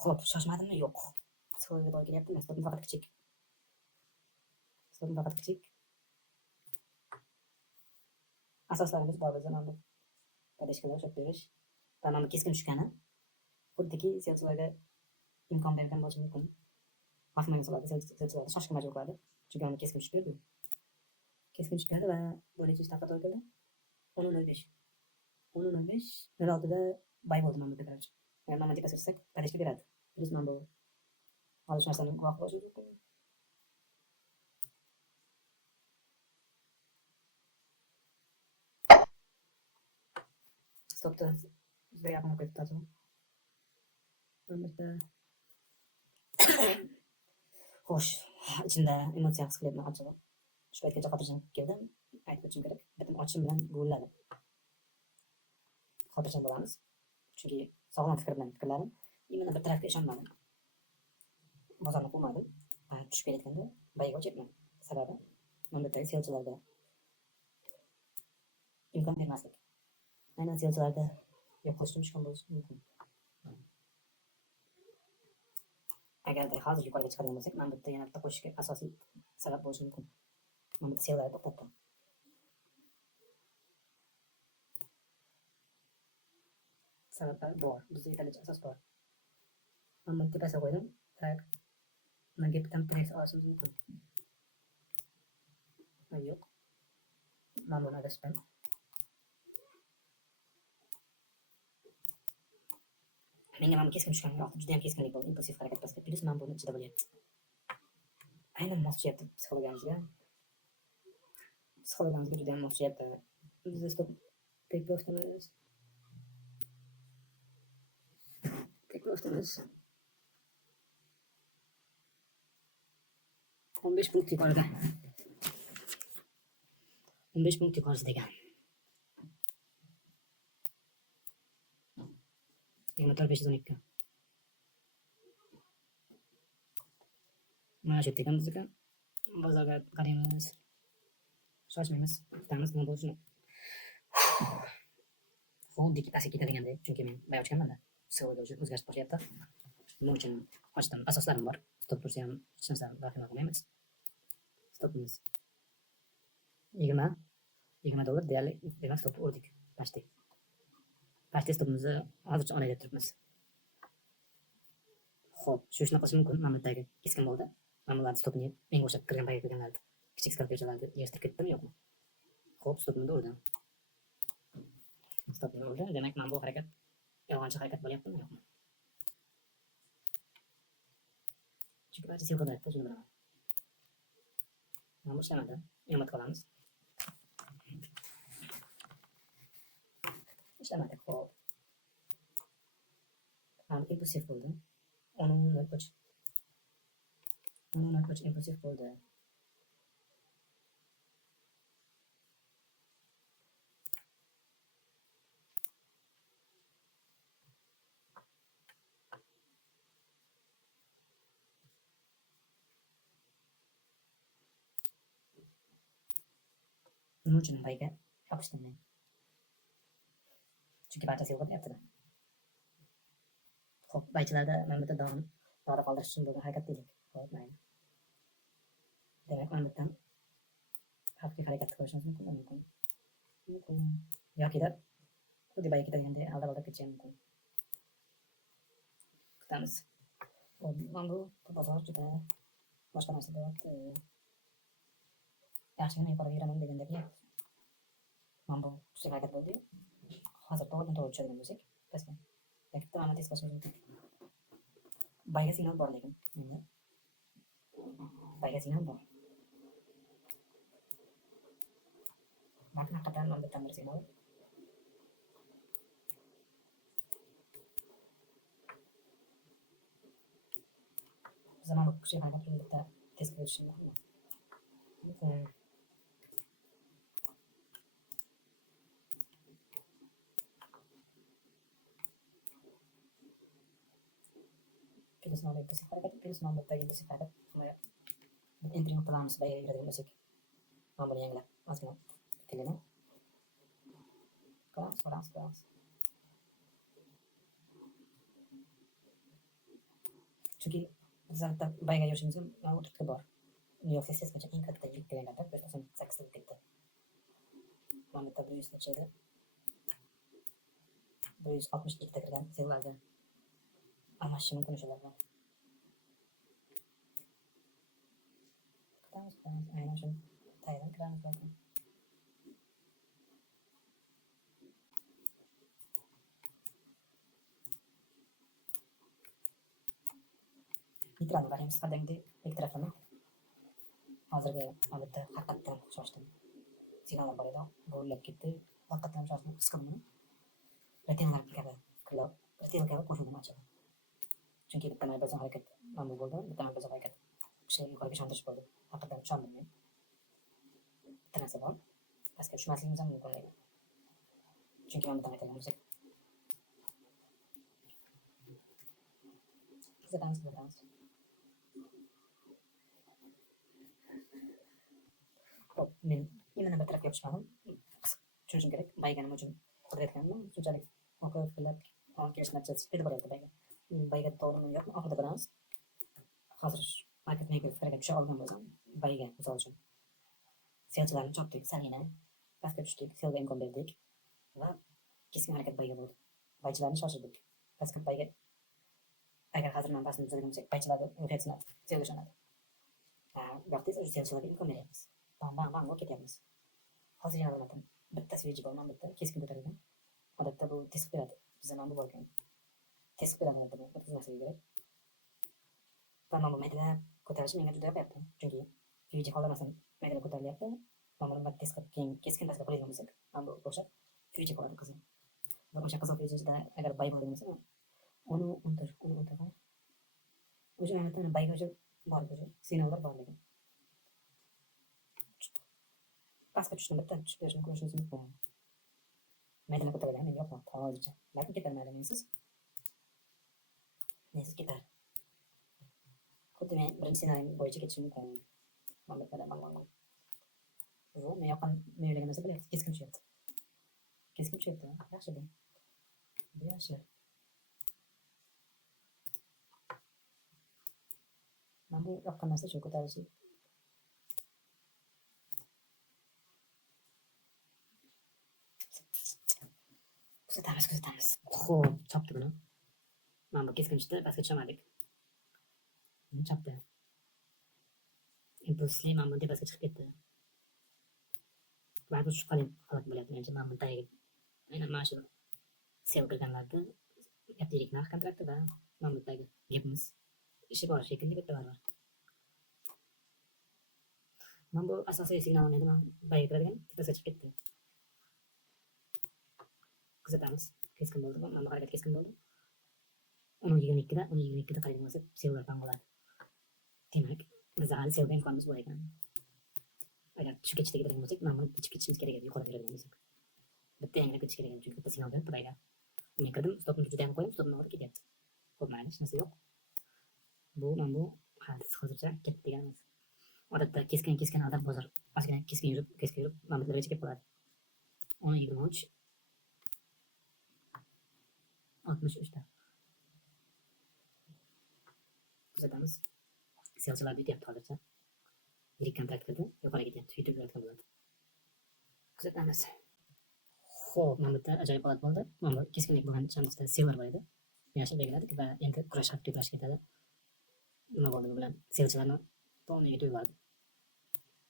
Xo'p, shoshmadimmi? Yo'q. Psixologiyaga to'g'ri kelyaptimi? Stopim faqat kichik. Stopim faqat kichik. Asoslarimiz bor bizda mana bu. Podeshkalar o'xshab berish. Va mana bu keskin tushgani xuddiki siyosatlarga imkon bergan bo'lishi mumkin. Vahmaga soladi, siyosatlarga shoshga majbur qiladi. Chunki uni keskin tushib berdi. Keskin tushgani va bo'lish daqiqa to'g'ri keldi. 10:05. 10:05. 06da bay bo'ldi mana bu teparachi. Agar mana bu tepasiga chiqsak, podeshka beradi. Biz mana bu olish narsani guvoh bo'lishimiz mumkin. Stopda juda yaqin o'qib ketdi. Mana xo'sh, ichimda emotsiya his qilyapman ochig'i. Shu paytgacha xotirjam keldim. Aytib o'tishim kerak. Bitim ochishim bilan guvilladim. Xotirjam bo'lamiz. Chunki sog'lom fikr bilan fikrladim. Imенно bir tarafga ishonmadim. Bozorni quvmadim. Tushib kelayotganda bayiga o'chyapman. Sababi mana bu yerdagi siyosatlarda imkon bermaslik. Aynan siyosatlarda yo'q qilishga imkon bo'lishi mumkin. Agarda hozir yuqoriga chiqadigan bo'lsak, mana bu yerda yana bitta qo'shishga asosiy sabab bo'lishi mumkin. Mana bu yerda sellarni to'xtatdim. Sabablar bor. Bizda yetarlicha asos bor. Mana bu tepasiga qo'ydim. Tak. Bunga bitta treks olishimiz mumkin. Yo'q. Mana buni adashdim. Menga mana bu keskin tushgan yo'q. Juda ham keskinlik bo'ldi. Impulsiv harakat pastga plus mana buni ichida bo'lyapti. Aynan mos tushyapti psixologiyamizga. Psixologiyamizga juda ham mos tushyapti. Bizda stop tekbostamiz. Tekbostamiz. 15 punkt yuqorida. 15 punkt yuqorisida ekan. 24,512. Mana shu yerda ekanmiz ekan. Bozorga qaraymiz. Shoshmaymiz. Kutamiz nima bo'lishini. Xuddiki pastga ketadigandek, chunki men boya ochganman-da. Psixologiya o'zgarish boshlanyapti. Nima uchun ochdim? Asoslarim bor. Stop tursa ham hech narsani vahima qilmaymiz. Stopimiz 20 dollar deyarli demak stopni urdik. Pastga stopimizni hozircha olay deb turibmiz. Xo'p, shu ishni qilish mumkin. Mana bu yerdagi keskin bo'ldi. Mana bularni stopni menga o'xshab kirgan payga kirganlarni kichik skalpelchalarni yig'ishtirib ketdimi yo'qmi? Xo'p, stopni urdim. Stopni urdim. Demak, mana bu harakat yolg'onchi harakat bo'lyaptimi yo'qmi? Chunki barcha siyqo'dayapti, shuni bilaman. Mana bu ishlamadi. Emot qolamiz. İşlemedi. Xo'p. Impulsiv bo'ldi. 10:03. 10:03 impulsiv bo'ldi. Nima uchun bayga yopishdim men? Chunki barchasi yo'qotyapti-da. Xo'p, baychilarda mana bu yerda dog'ni qoldirish uchun bo'lgan harakat deylik. Xo'p, mayli. Demak, mana bu yerdan xavfli harakatni ko'rishimiz mumkin. Yoki-da xuddi bayga ketagandek aldab ketishi mumkin. Kutamiz. Mana bu bozor juda boshqa narsa bo'lyapti. Yaxshigina yuqoriga yuraman degandek mana bu kuchli harakat bo'ldi. Hozir to'g'ridan-to'g'ri tushadigan bo'lsak, pastga. Bitta mana tez bosishimiz mumkin. Bayga signal bor lekin menda. Bayga signal bor. Mana haqiqatan mana bitta signal. zaman bu kuchli harakat bitta test qilishim muhim. Pilisman intensif harakat, pilisman bitta intensif harakat. Himoya. Entry nuqtalarimiz bayga yuradigan bo'lsak, mana buni yangilar. Ozgina tilini. Ko'ramiz. Chunki biz albatta bayga yurishimizga mana turtki bor. New York sessiyasigacha eng katta yuk kelganda 198 ta ketdi. Mana bitta 100 necha edi? 162 ta kirgan sellarga almashishi mumkin o'shalar bilan. Kutamiz, aynan shu taydan kiramiz lozim. Neytralni variamiz qadimgi ilk taraflama. Hozirgi albatta haqiqatdan shoshdim. Signallar bor edi, bo'ylab ketdi. Haqiqatdan shoshdim, his qildim. Retinlar kabi qilib, retin kabi qo'shildim ochadi. Chunki bitta mana bir harakat mana bu bo'ldi, bitta mana bir harakat o'sha yuqoriga ishontirish bo'ldi. Haqiqatdan tushundim men. Bitta narsa bor, pastga tushmasligimiz ham mumkin edi. Chunki mana bitta aytgan bo'lsak, kuzatamiz. Hop, men yana bir tarafga yopishmadim. Tushunishim kerak, bayga nima uchun qilayotganimni shunchalik o'qib bilib kelish natijasi paydo bo'lyapti bayga. Bayga to'g'rimi yo'qmi oxirida ko'ramiz. Hozir market makerlarga tusha olgan bo'lsam, bayga misol uchun selchilarni chopdik, salina pastga tushdik, selga imkon berdik va keskin harakat bayga bo'ldi. Baychilarni shoshirdik. Pastga bayga agar hozir man pastni tuzadigan bo'lsak, baychilarga infeksiya selga ishonadi. Vaqt esa selchilarga imkon beryapmiz. Bam ketyapmiz. Hozir yana bilaman. Bitta switch bor, mana bitta keskin ko'tarilgan. Odatda bu test beradi. Bizda mana bu bor ekan. Test beradi bu o'tkazmaslik kerak. Mana bu maydalab ko'tarish menga juda yoqyapti. Chunki switch qoldirmasdan maydalab ko'tarilyapti. Mana buni test qilib keyin keskin pastga qo'yadigan bo'lsak, mana bu o'xshab switch qoladi qizil. Va o'sha qizil switchda agar bay bo'lgan bo'lsa, uni untir. O'sha albatta bayga o'sha bor bo'lsa, signallar bor lekin. Pastga tushdim, bitta tushib berishni ko'rishingiz mumkin. Maydalab ko'tarilgan, men yo'qman hozircha. Lekin ketarmaydi mensiz. Mensiz ketar. Xuddi men birinchi ssenariy bo'yicha ketishim mumkin. Mana bu men yoqqan mevlagan narsa bilyapsiz, keskin tushyapti. Yaxshi deng. Bu yaxshi. Mana bu yoqqan narsa shu ko'tarishi. Kuzatamiz. Xo'p, chopdi buni. Mana bu keskin tushdi, pastga tushamadik. Chopdi. Impulsli mana bu tepasiga chiqib ketdi. Ba'zi shu holat bo'lyapti menimcha. Mana bu tagiga aynan mana shu sel qilganlarda yaptirik narx kontrakti va mana bu tagi gapimiz ishi bor shekilli bitta bor. Mana bu asosiy signal edi, mana bayga kiradigan tepasiga chiqib ketdi. Kuzatamiz. Keskin bo'ldi. Mana bu harakat keskin bo'ldi. 10:22 da qaraydigan bo'lsak, sellar ham bo'ladi. Demak, biz hali selga imkonimiz bor ekan. Agar tushib ketishga kerak bo'lsak, mana buni tushib ketishimiz kerak edi, yuqoriga yuradigan bo'lsak. Bitta yangilik ketish kerak edi, chunki bitta signal berib bayga. Men kirdim, stopni juda ham qo'yib, stopni olib ketyapti. Xo'p, mayli, hech narsa yo'q. Mana bu hozircha ketdi deganimiz. Odatda keskin odam bozor, ozgina keskin yurib, mana bu darajaga kelib qoladi. 10:23 63 ta. Kuzatamiz. Selchilar bityapti hozircha. Yirik kontrakt qildi, yuqoriga ketyapti, YouTube yo'tgan bo'ladi. Kuzatamiz. Xo'p, mana bitta ajoyib holat bo'ldi. Mana bu keskinlik bo'lgan chamizda sellar bor edi. Yashil belgiladi va endi kurash haqida gaplashib ketadi. Nima bo'ldi bu bilan? Selchilarni to'g'ri YouTube bor.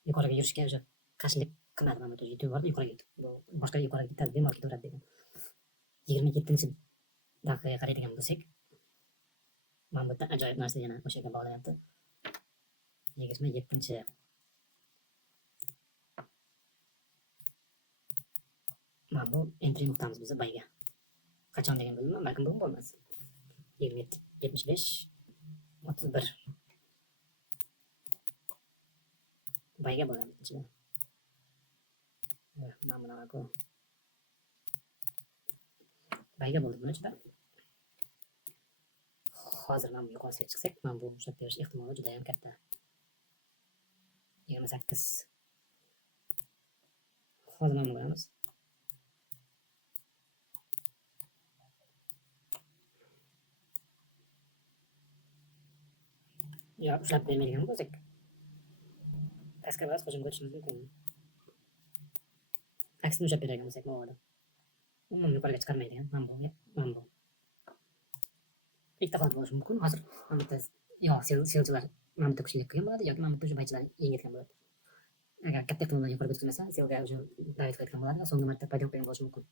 Yuqoriga yurishga o'sha qarshilik qilmadi, mana bu YouTube bor, yuqoriga ketdi. Bu boshqa yuqoriga ketadi, bemalol ketaveradi degan. 27-daqiqaga qaraydigan bo'lsak, mana bu yerda ajoyib narsa yana o'sha yerga bog'lanyapti. 27-chi mana bu entry nuqtamiz bizga bayga. Qachon degan bilmayman, balkim bugun bo'lmas. 27, 75, 31. bayga bo'lgan ichida. Mana bunaqa bayga bo'ldi buni ichida. Hozir mana bu yuqorisiga chiqsak, mana bu ushlab berish ehtimoli juda ham katta. 28. Hozir mana buni qo'yamiz. Yo, ushlab bermaydigan bo'lsak, pastga biroz hujum ko'rishimiz mumkin. Aksini ushlab beradigan bo'lsak, mabodo. Umuman yuqoriga chiqarmaydigan, mana bu. Ikkita holat bo'lishi mumkin. Hozir mana bitta selchilar mana bitta kuchli qilgan bo'ladi yoki mana bitta o'sha baychilar yengilgan bo'ladi. Agar katta ehtimol yuqoriga chiqmasa, selga o'sha David qilayotgan bo'ladi va so'nggi marta paydo bo'lgan bo'lishi mumkin.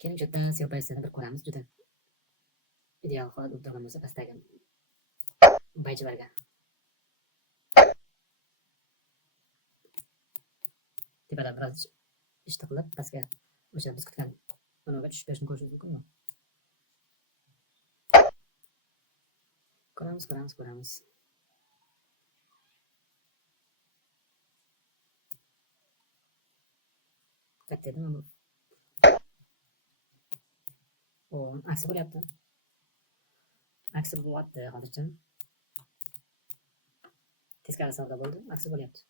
Keling, shu yerda sel pozitsiyasini bir ko'ramiz. Juda ideal holat bo'lib turgan bo'lsa, pastdagi baychilarga tepadan biroz ishti qilib, pastga o'sha biz kutgan managa tushib berishni ko'rishimiz mumkinmi? Ko'ramiz. Katta edi mana bu. Aksi bo'lyapti. Aksi bo'lyapti hozircha. Teskari savdo bo'ldi, aksi bo'lyapti.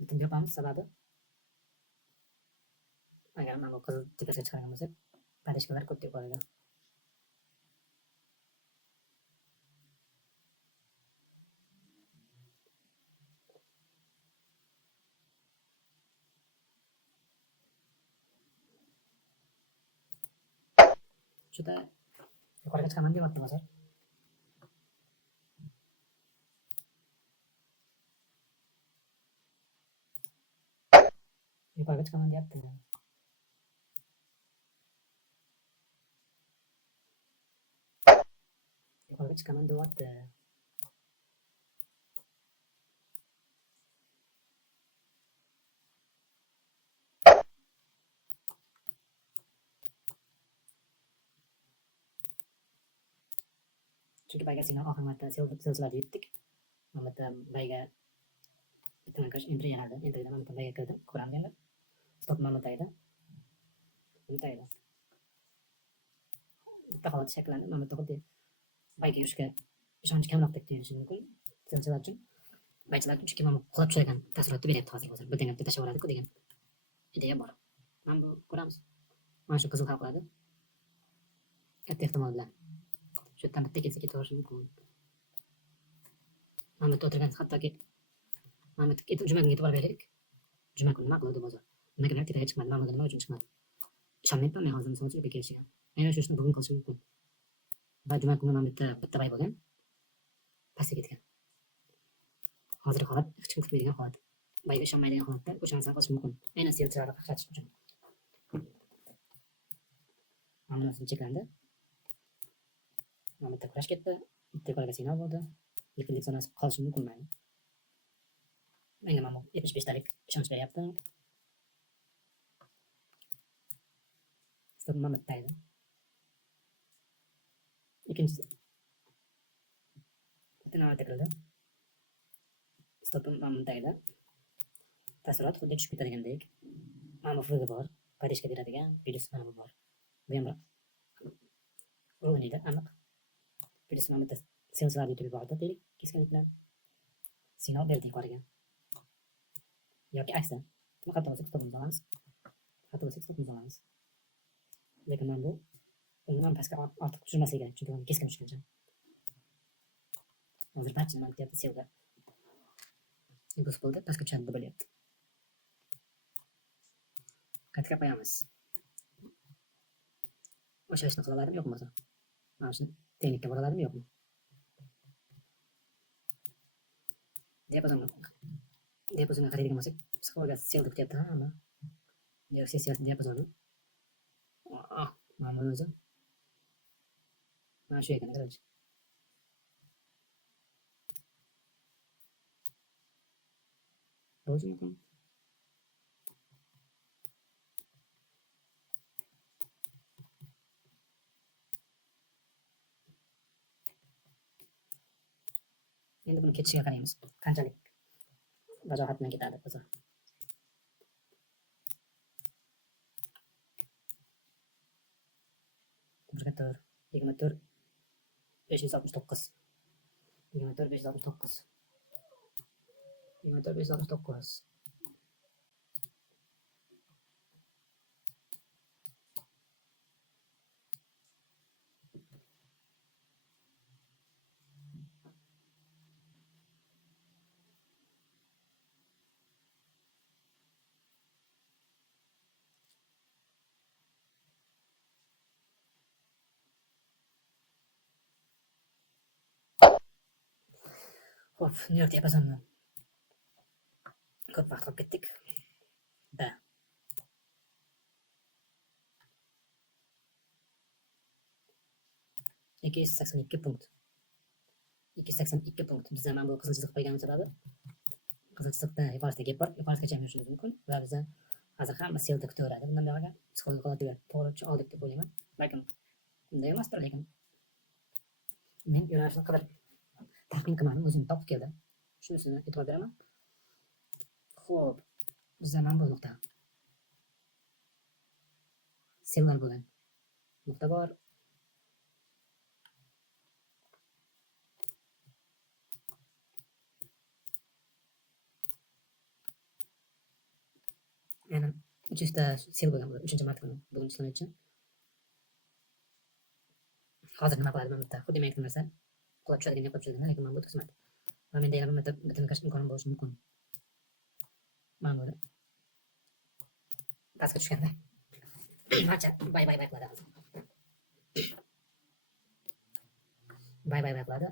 Bitim yopamiz, sababi agar mana bu qizil tepasiga chiqargan bo'lsak, padishkalar ko'p deb qoladi. Juda yuqoriga chiqaman deyapti hozir. Yuqoriga chiqaman deyapti. Yuqoriga chiqaman deyapti. Chunki bayga signal oxirgi marta selchilarni yutdik. Mana bitta bayga bitta markash entry yanaldi. Entrydan mana bitta bayga kirdi. Ko'ramiz endi. Stop mana bitta edi. Bitta holat shakllandi. Mana bitta xuddi bayga yurishga ishonch kamroqdek tuyulishi mumkin. Selchilar uchun, baychilar uchun chunki mana qulab tushadigan taassurotni beryapti hozir. Birdaniga bitta tashlab yuboradi-ku degan ideya bor. Mana bu ko'ramiz. Mana shu qizil hal qiladi. Katta ehtimol bilan. Shu yerdan bitta kelsa ketaverishi mumkin. Mana bitta o'tirgan, hattoki mana bitta juma kuniga e'tibor beraylik. Juma kuni nima qiladi bozor? Nimaga ular tepaga chiqmadi? Mana nima uchun chiqmadi? Ishonmayapman men hozir misol uchun kelishiga. Aynan shu ishni bugun qilishi mumkin. Va juma kuni mana bitta bay bo'lgan. Pastga ketgan. Hozirgi holat hech kim kutmaydigan holat. Bayga ishonmaydigan holatda o'sha narsani qilish mumkin. Aynan selchilarni qaqshatish uchun. Mana bunisi cheklandi. Mana bitta kurash ketdi. Bitta yuqoriga signal bo'ldi. Liqillik zonasi qolishi mumkin mayli. Menga mana 75 talik ishonch beryapti. Stop mana bitta edi. Ikkinchisi. Bitta navbatda kirildi. Stop mana bitta edi. Taassurot xuddi tushib ketadigandek. Mana bu fuga bor. Padishka beradigan virus mana bu bor. Bu ham bor. O'g'inida aniq. Virus mana bitta selchilarni yutib yubordi deylik. Keskinlik bilan signal berdi yuqoriga. Yoki aksi. Nima qilib bo'lsak stopimizni olamiz. Xato bo'lsak stopimizni olamiz. Lekin mana bu umuman pastga ortiq tushirmasligi kerak, chunki keskin tushgancha. Hozir barcha nima deyapti selga. Impuls bo'ldi, pastga tushadi deb bo'lyapti. Qaytga qo'yamiz. O'sha ishni qila oladimi yo'qmi o'zi? Mana shuni texnikka bora oladimi yo'qmi? Diapazonga qaraydigan bo'lsak, psixologiyasi selda kutyapti hamma. Sessiyasi diapazoni. Mana buni o'zi. Mana shu ekan, qarang. Bo'lishi mumkin. Endi buni ketishiga qaraymiz. Qanchalik vajohat bilan ketadi o'zi. 24, 24, 569. 24, 569. 24, 569. Hop, New York diapazonini ko'p vaqt qolib ketdik. B. 282 punkt. 282 punkt. Bizda mana bu qizil chiziq qo'yganim sababi qizil chiziqda yuqorisida gap bor, yuqorisigacha ham yurishimiz mumkin va biza hozir hamma selda kutaveradi. Bundan buyog'iga psixologik holatiga to'g'ri oldik deb o'ylayman. Balkim bunday emasdir, lekin men yo'nalishni qilib taxmin qilmadim, o'zim topib keldim. Shunisini e'tibor beraman. Xo'p, bizda mana bu nuqta. Sellar bo'lgan nuqta bor. Yani 300 ta sel bo'lgan bo'ladi. 3-marta bugun ishlash uchun. Hozir nima qiladi men bitta xuddi men aytgan narsa qulab tushadigan qilib tushadigan, lekin men bu xizmat. Va menda yana bitta nikash imkoni bo'lishi mumkin. Mana bu pastga tushganda barcha bay qiladi hozir. Bay qiladi.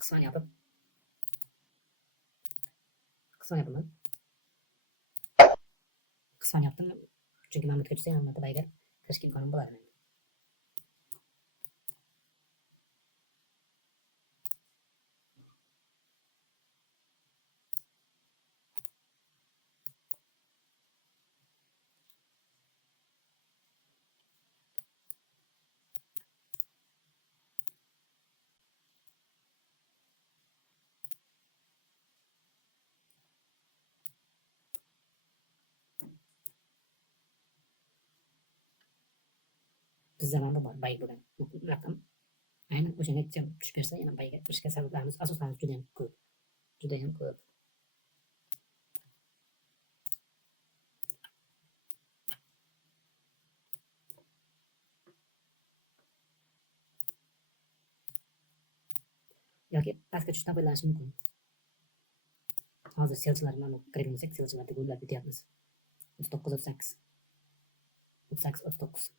Qismani yopaman. Qismani yopdim. Chunki men bitta tushsam hamma bayga kirishga imkonim bo'ladi menda. Bizda mana bu bor, bay bo'lgan raqam. Aynan o'shanga tushib bersa, yana bayga kirishga sabablarimiz, asoslarimiz juda ham ko'p. Yoki pastga tushishdan foydalanish mumkin. Hozir selchilar mana kirgan bo'lsak, selchilarda gollar bityapmiz. 39, 38. 38, 39.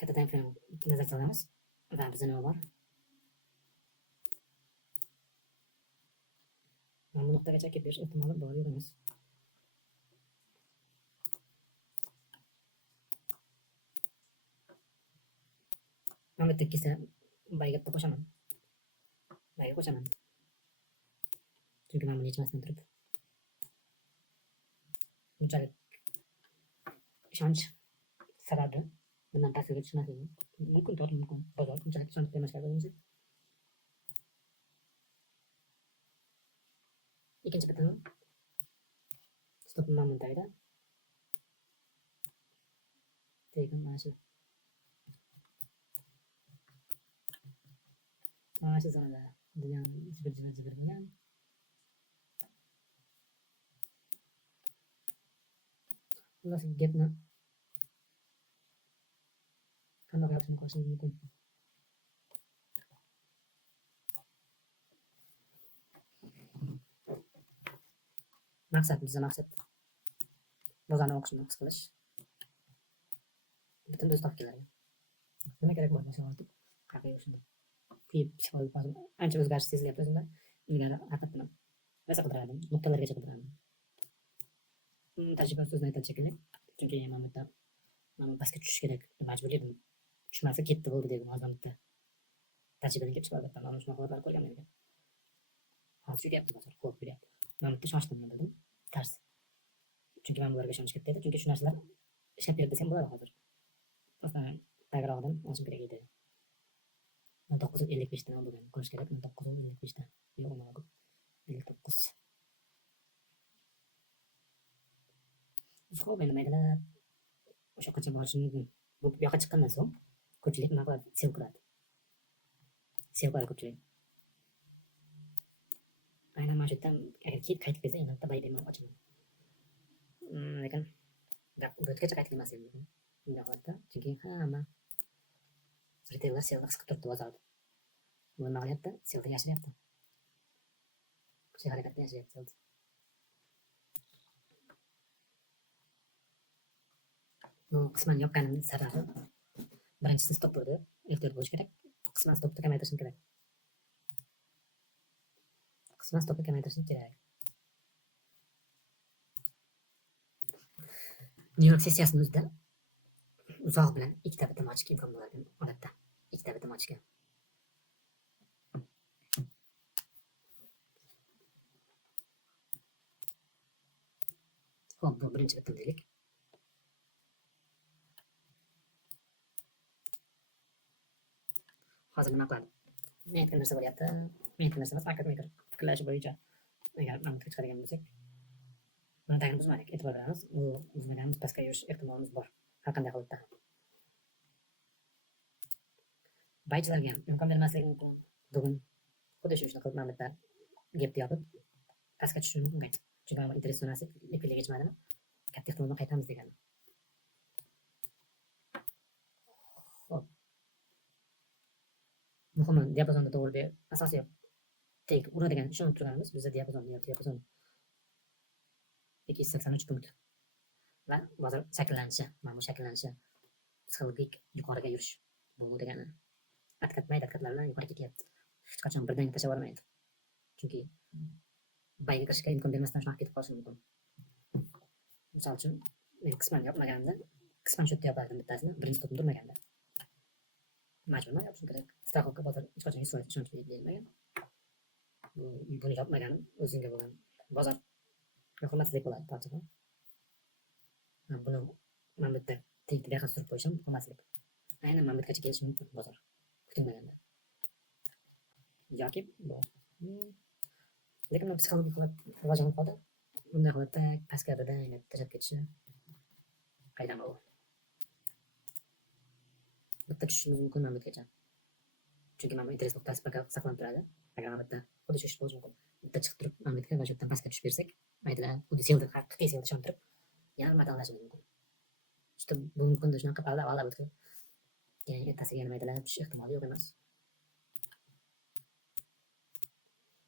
Katta time frame nazarda olamiz va bizda nima bor? Mana bu nuqtagacha kelib berish ehtimoli bor yo'q emas. Mana bitta ikkita bayga qo'shaman. Chunki men buni yechmasdan turib bunchalik ishonch sababi bundan pastga tushmasligi mumkin, to'g'ri, mumkin. Bozor bunchalik ishonch bermaslar o'zimizga. Ikkinchi bitimi stop momentayda tekin mana shu zonada degan jibir bo'lgan. Xullas gapni qanday qilishni qo'shish mumkin. Maqsad bozorni o'qishni his qilish. Bitim o'z topib keladi. Nima kerak bo'lsa o'sha ortib haqiqiy shunday. Kuyib psixologik ancha o'zgarish sezilyapti o'zimda. Ilgari haqiqatan rosa qidirardim, nuqtalargacha qidirardim. Tajriba so'zni aytadi shekilli. Chunki men bitta mana pastga tushish kerak, majbur edim. Tushmasa ketdi bo'ldi dedim hozir bitta. Tajribadan kelib chiqib albatta mana shunaqa holatlar ko'rganman ekan. Hozir yuryapti bozor, qo'rqib yuryapti. Men bitta ishonchdim bildim. Tars. Chunki men bularga ishonish kerak edi. Chunki shu narsalar ishlab berib desam bo'ladi hozir. To'g'ri, tagrog'idan olishim kerak edi. 955 dan bo'lgan ko'rish kerak. 955 dan. Yo'q, mana bu 59. Xo'p, endi maydalab o'sha yoqqacha borishim mumkin. Bu yoqqa chiqqandan so'ng ko'pchilik nima qiladi? Sev qiladi. Sev qiladi ko'pchilik. Aynan mana shu yerdan agar qaytib kelsa, endi bay bemalol ochaman. Lekin gap o'tgacha qaytib kelmas endi. Bunday holatda, chunki hamma retaillar sevni qisqib turibdi bozorda. Bu nima qilyapti? Sevni yashiryapti. Kuchli harakatni yashiryapti sevni. Qisman yopganim sababi birinchisi stop bo'ldi. Ehtiyot bo'lish kerak. Qisman stopni kamaytirishim kerak. New York sessiyasini o'zida uzoq bilan ikkita bitim ochishga imkon bo'ladi odatda. Ikkita bitim ochishga. Xo'p, bu birinchi bitim deylik. Hozir nima qiladi? Men aytgan narsa bo'lyapti. Men aytgan narsa emas, market maker fikrlashi bo'yicha agar mantiqqa chiqadigan bo'lsak, buni tagini buzmadik, e'tibor beramiz. Bu buzmaganimiz pastga yurish ehtimolimiz bor. Har qanday holatda. Baychilarga ham imkon bermaslik mumkin. Bugun xuddi shu ishni qilib mana bitta gapni yopib pastga tushishi mumkin. Chunki mana interes zonasi lipiga yetmadimi? Katta ehtimol bilan qaytamiz degani. Muhimi diapazonda to'g'ri bir asosiy tek uradigan ishonib turganimiz bizda diapazon 283 punkt va bozor shakllanishi, mana bu shakllanishi psixologik yuqoriga yurish bu degani atkatlar bilan yuqori ketyapti. Hech qachon birdan tashlab yubormaydi. Chunki bayga kirishga imkon bermasdan shunaqa ketib qolishi mumkin. Misol uchun men qisman yopmaganimda qisman shu yerda yopardim bittasini, birinchi stopni urmaganda. Majburman yopishim kerak. Straxovka bozor hech qachon 100% ishonchli deyilmagan. Buni yopmaganim o'zingga bo'lgan bozor hurmatsizlik bo'ladi barchaga. Buni mana bu yerda tegib bu yoqqa surib qo'yishim hurmatsizlik. Aynan mana bu yergacha kelishi mumkin bozor kutilmaganda. Yoki bu lekin psixologik holat rivojlanib qoldi. Bunday holatda pastga birdan tashlab ketishi qaydan bo'ldi? Bitta tushishimiz mumkin mana bu yergacha. Chunki mana bu interes nuqtasi saqlanib turadi. Agar mana bitta xuddi shu ish bo'lishi mumkin. Bitta chiqib turib mana bu yerga va shu yerdan pastga tushib bersak, aytlar xuddi selda haqiqiy selda ishontirib yana nima tanlashimiz mumkin. Işte bugungi kunda shunaqa qilib aldab o'tib keyin ertasiga yana maydalar tushish ehtimoli yo'q emas.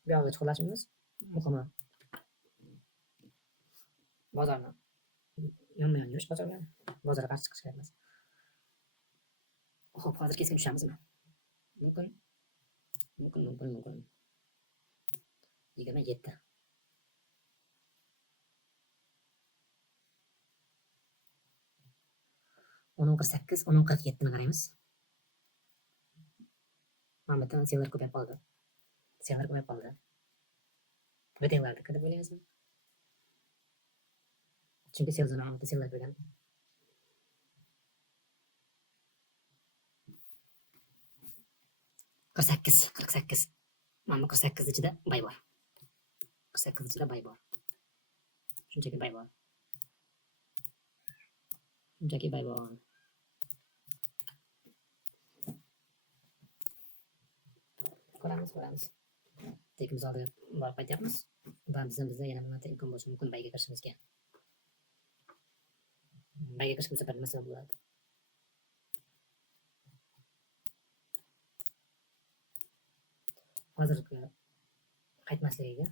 Bu yoqda chuqurlashimiz muhimi. Bozorni yonma-yon yurish bozorga qarshi chiqish kerak emas. Xo'p, hozir keskin tushamizmi? Mumkin. 27. Onun 48, onun 47'ni qaraymiz. Mana bu yerdan sellar ko'payib qoldi. Retaillardiki deb o'ylaysizmi? Chunki sel zonasida sellar bo'lgan. Qirq sakkiz. Mana bu 48 ichida bay bor. 48 ichida bay bor. Shunchaki bay bor. Ko'ramiz. Tekimiz oldiga borib qaytyapmiz. Va bizda yana bir marta imkon bo'lishi mumkin bayga kirishimizga. Bayga kirishga bu safar nima sabab bo'ladi? Hozirgi qaytmasligiga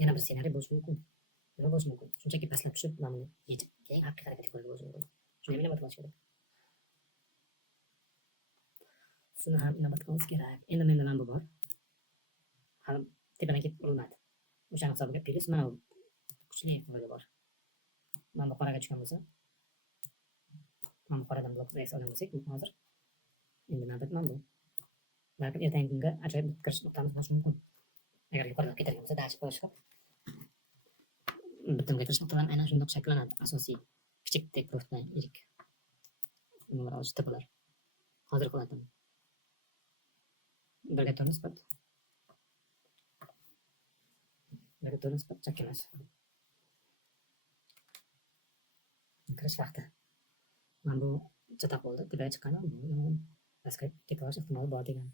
yana bir ssenariy bo'lishi mumkin. Nima bo'lishi mumkin? Shunchaki pastlab tushib, mana buni yechib, keyin haqiqiy harakatga qo'yib bo'lishi mumkin. Shuni ham inobatga olish kerak. Shuni ham inobatga olish kerak. Endi menda mana bu bor. Hali tepadan kelib urilmadi. O'shaning hisobiga plus mana bu kuchli e'tiborga bor. Mana bu qoraga tushgan bo'lsa, mana bu qoradan blok reaks olgan bo'lsak, hozir endi navbat mana bu. Balkim ertangi kunga ajoyib kirish nuqtamiz bo'lishi mumkin. Agar yuqoriga ketadigan bo'lsa, dashib qo'yishga bitimga kirish nuqtalari aynan shundoq shakllanadi. Asosiy kichik tek profitdan ilk nimalar olish tepalar. Hozir qiladim. birga to'rt nisbat chakka emas. Kirish vaqti. Mana bu chatoq bo'ldi. Tepaga chiqqani pastga ketib olish ehtimoli bor degan.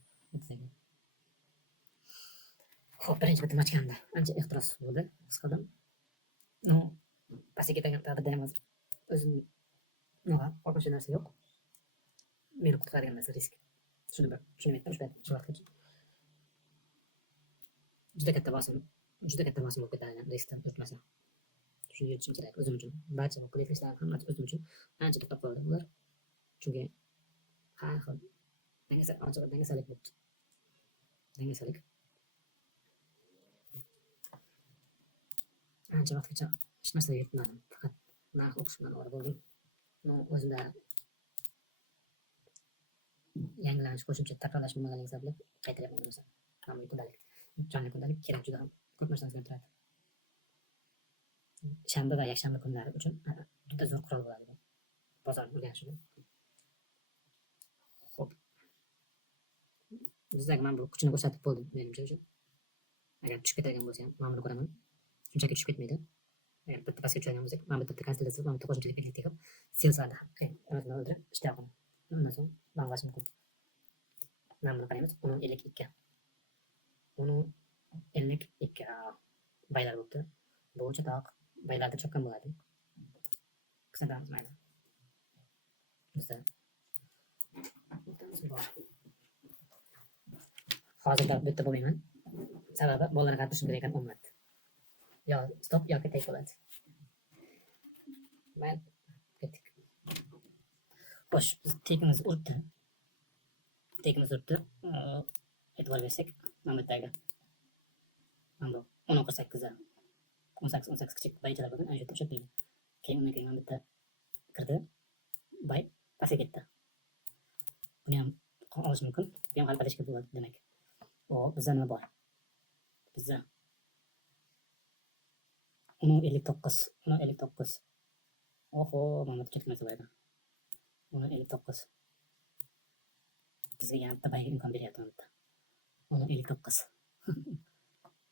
Xo'p, birinchi bitim ochganda ancha ehtiros bo'ldi. His qildim. Pastga ketgan taqdirda ham hozir o'zim qo'rqinchli narsa yo'q. Meni qutqaradigan narsa risk. Shuni aytdim shu vaqtgacha. Juda katta bosim bo'lib ketadi riskdan o'tmasa. Shuni yutishim kerak o'zim uchun. Barcha bu qilayotgan hammasi o'zim uchun ancha to'xtab qoldi ular. Chunki har xil dangasalik bo'libdi. Dangasalik. Ancha vaqtgacha hech narsaga yetmadim. Faqat narx o'qish bilan ovora bo'ldim. O'zimda yangilanish, qo'shimcha takrorlash bo'lmaganligi sababli qaytaryapman bu narsani. Mana bu kundalik, jonli kundalik kerak juda ham ko'p narsani o'zgarib turadi. Shanba va yakshanba kunlari uchun juda zo'r qurol bo'ladi bu. Bozor o'rganish uchun. Xo'p. Bizdagi mana bu kuchini ko'rsatib bo'ldim menimcha uchun. Agar tushib ketadigan bo'lsa ham mana buni ko'raman. Shunchaki tushib ketmaydi. Agar bitta pastga tushadigan bo'lsak, mana bitta konstellyatsiya, mana bitta qo'shimcha effekt tegib, selslarni o'zini o'ldirib ishlay olaman. Undan so'ng banglash mumkin. Mana buni qaraymiz. 10.52. 10.52 baylar bo'libdi. Bu chatoq baylarda cho'kkan bo'ladi. Qisqartiramiz mayli. Bizda hozirda bu yerda bo'lmayman. Sababi bolalarga qarab turishim kerak ekan olmadi. Yo stop yoki tek bo'ladi. Men ketdik. Xo'sh, biz tekimiz uribdi. E'tibor bersak, mana bu yerdagi mana bu 10.48 18 kichik baychalar bo'lgan, ana shu yerda ushlab turgan. Undan keyin mana bitta kirdi. Bay pastga ketdi. Buni ham olish mumkin. Bu ham halqalashga bo'ladi demak. Bizda nima bor? Bizda 10.59. Oho, mana bu ketgan narsa bor edi. 10.59. Bizga yana bitta bayga imkon beryapti mana bitta. 10.59.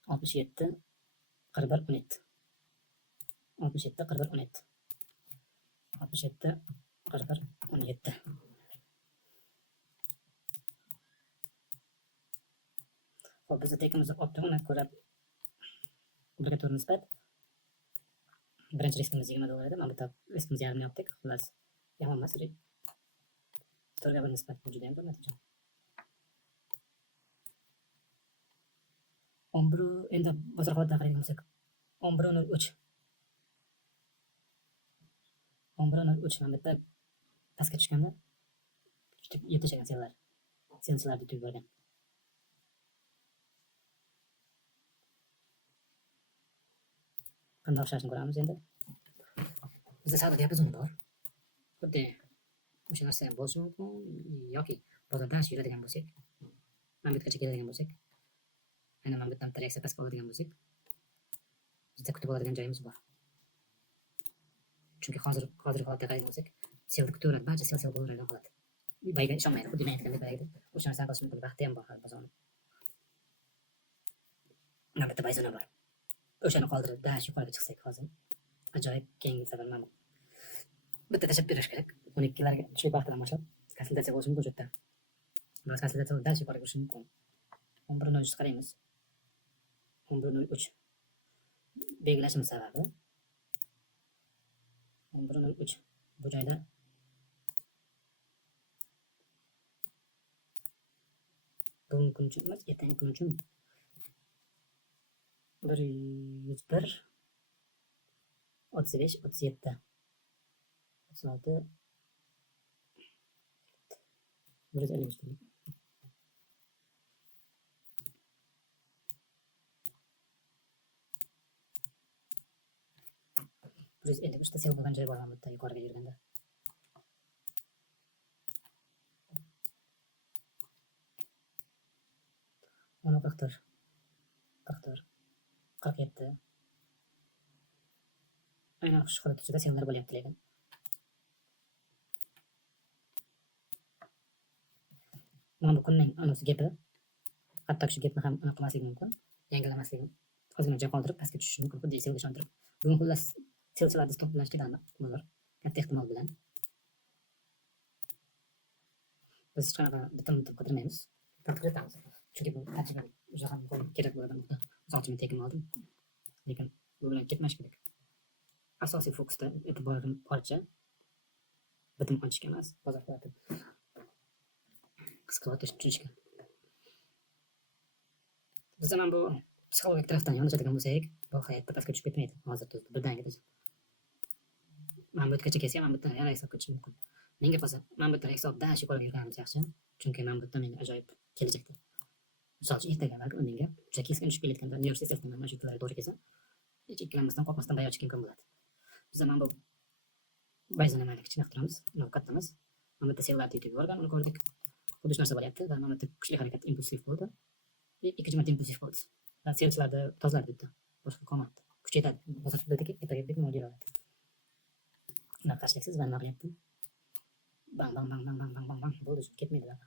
67 41 17. 67 41 17. 67 41 17. Xo'p, biz tekimizni optimini ko'rib obligator nisbat. Birinchi riskimiz 20 dollar edi. Mana bu riskimiz yarmini yopdik. Xullas, yomon emas. 4 nisbat juda ham qimmat ekan. 11 endi bozor holatidan qaraydigan bo'lsak 11.03. 11.03 mana bitta pastga tushganda yetishagan sellar deb yuborgan. Qanday o'xshashini ko'ramiz endi. Bizda savdo diapazoni bor. Xuddi o'sha narsa ham bo'lishi mumkin yoki bozordan yuradigan bo'lsak, mana bu yergacha keladigan bo'lsak, aynan mana bu yerdan reaksiya pastga oladigan bo'lsak, bizda kutib oladigan joyimiz bor. Chunki hozirgi holatga qaraydigan bo'lsak, selni kutaveradi, barcha sel bo'laveradigan holat. Bayga ishonmaydi, xuddi men aytgandek bayga o'sha narsani qilish mumkin, vaqti ham bor hali bozorni. Mana bitta bayzona bor. O'shani qoldirib dash yuqoriga chiqsak hozir ajoyib keyingi safar mana bitta tashlab berish kerak. 12larga tushib vaqtdan boshlab konsultatsiya bo'lishi mumkin o'sha yerda. Biz konsultatsiya dash yuqoriga bo'lishi mumkin. 11.03 qaraymiz. 11.03 belgilashimiz sababi 11.03 bu joyda bugungi kun uchun emas, ertangi kun uchun 101 35 37 36 153 153 sel bo'lgan joy bor mana bu yerda yuqoriga yurganda. Ona 44 47 aynan xush holat ichida sellar bo'lyapti lekin. Mana bu kunning anonsi gapi hatto shu gapni ham anaqa qilmasligi mumkin, yangilamasligim ozgina joy qoldirib pastga tushishi mumkin, xuddi sel ishontirib. Bugun xullas selchilarni to'plash ketadi bular katta ehtimol bilan. Biz hech qanaqa bitim qidirmaymiz, tartib etamiz. Chunki bu tajriba juda ham kerak bo'ladi. Misol tekin oldim, lekin bu bilan ketmash kerak. Asosiy fokusda e'tiborim boricha bitim ochishga emas, bozor qilatib qisqa tushishga. Biz ham bu psixologik tarafdan yondashadigan bo'lsak, bu hayotda pastga tushib ketmaydi. Hozir birdaniga. Men bu yergacha kelsam, men bitta yana hisob qilishim mumkin. Menga qolsa, men bitta hisobda shu qo'lga yurganimiz yaxshi. Chunki men bitta menga ajoyib kelajakda. Misol uchun ertaga balki menga juda keskin tushib kelayotganda New York City'da mana shu kunlarga to'g'ri kelsa, hech ikkilanmasdan, qo'rqmasdan bayot chiqgan kun bo'ladi. Biz ham bu bayzani mayda kichkina qilamiz, kattamiz. Men bitta sellarni yutib yuborgan, uni ko'rdik. Xuddi shu narsa bo'lyapti va men bitta kuchli harakat impulsiv bo'ldi. Ikkinchi marta impulsiv bo'ldi. Selchilarni tozalardi bitta. Boshqa qolmadi. Kuch yetadi. Bosib bildiki, ertaga nima bo'ladi. Shunday qarshiliksiz va nima qilyapti? Bang bang bang bang bang bang bang bang bo'ldi, ketmaydi ular.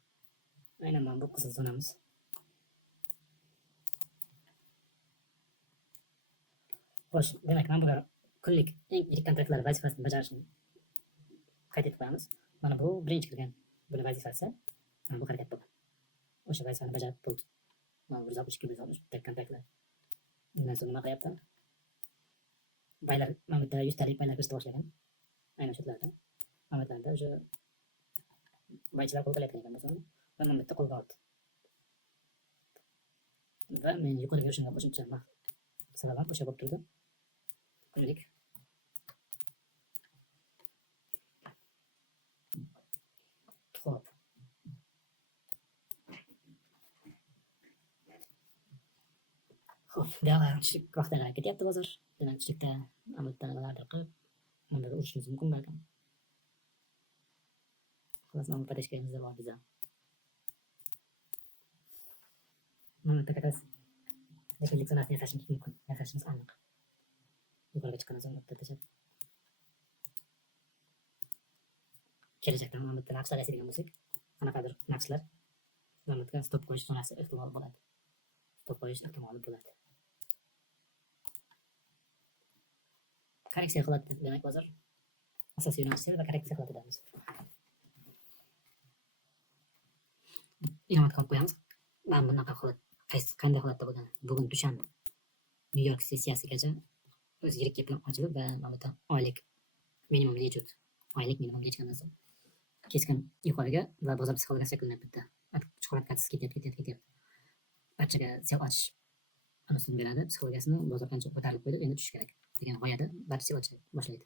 Aynan mana bu qizil zonamiz. Xo'sh, demak, men bular kunlik eng yirik kontraktlar vazifasini bajarishni qayd etib qo'yamiz. Mana bu birinchi kirgan buni vazifasi. Mana bu harakat bo'ldi. O'sha vazifani bajarib bo'ldi. Mana 162 bitta kontraktlar. Undan so'ng nima qilyapti? Baylar, mana bitta 100 talik baylar kirishni boshlagan. Aynan shularda. Mana bularda o'sha baychilar qo'l qilayotgan ekan bo'lsa, mana bitta qo'lga oldi. Va men yuqoriga yurishimga qo'shimcha sabablar o'sha bo'lib turdi. Kunlik Xo'p. Xo'p, buyoqqa tushlik vaqtida ketyapti bozor. Demak, tushlikda amalda nimalardir qilib, nimadir urishimiz mumkin balki. Xullas, mana bu patashkamizda bor biza. Mana bu takas lekinlik zonasini yasashimiz mumkin. Yasashimiz aniq. Yuqoriga chiqqan so'ng bitta tashab kelajakda mana bitta naqshlar yasaydigan bo'lsak, qanaqadir naqshlar mana bitta stop qo'yish zonasi ehtimol bo'ladi. Stop qo'yish ehtimoli bo'ladi. Korreksiya qiladi, demak bozor asosiy yo'nalishlar va korreksiya qiladi deymiz. Inomat qilib qo'yamiz. Mana bunaqa holat qanday holatda bo'lgan? Bugun dushanba. New York sessiyasigacha o'z yirik bilan ochilib va mana bu oylik minimum lejut, oylik minimum lejgandan so'ng keskin yuqoriga va bozor psixologiyasi shakllanib bitta. Chuqur harakatsiz ketyapti. Barchaga sell ochish anasini beradi, psixologiyasini bozor qancha ko'tarilib qo'ydi, endi tushish kerak degan g'oyada barcha sell ocha boshlaydi.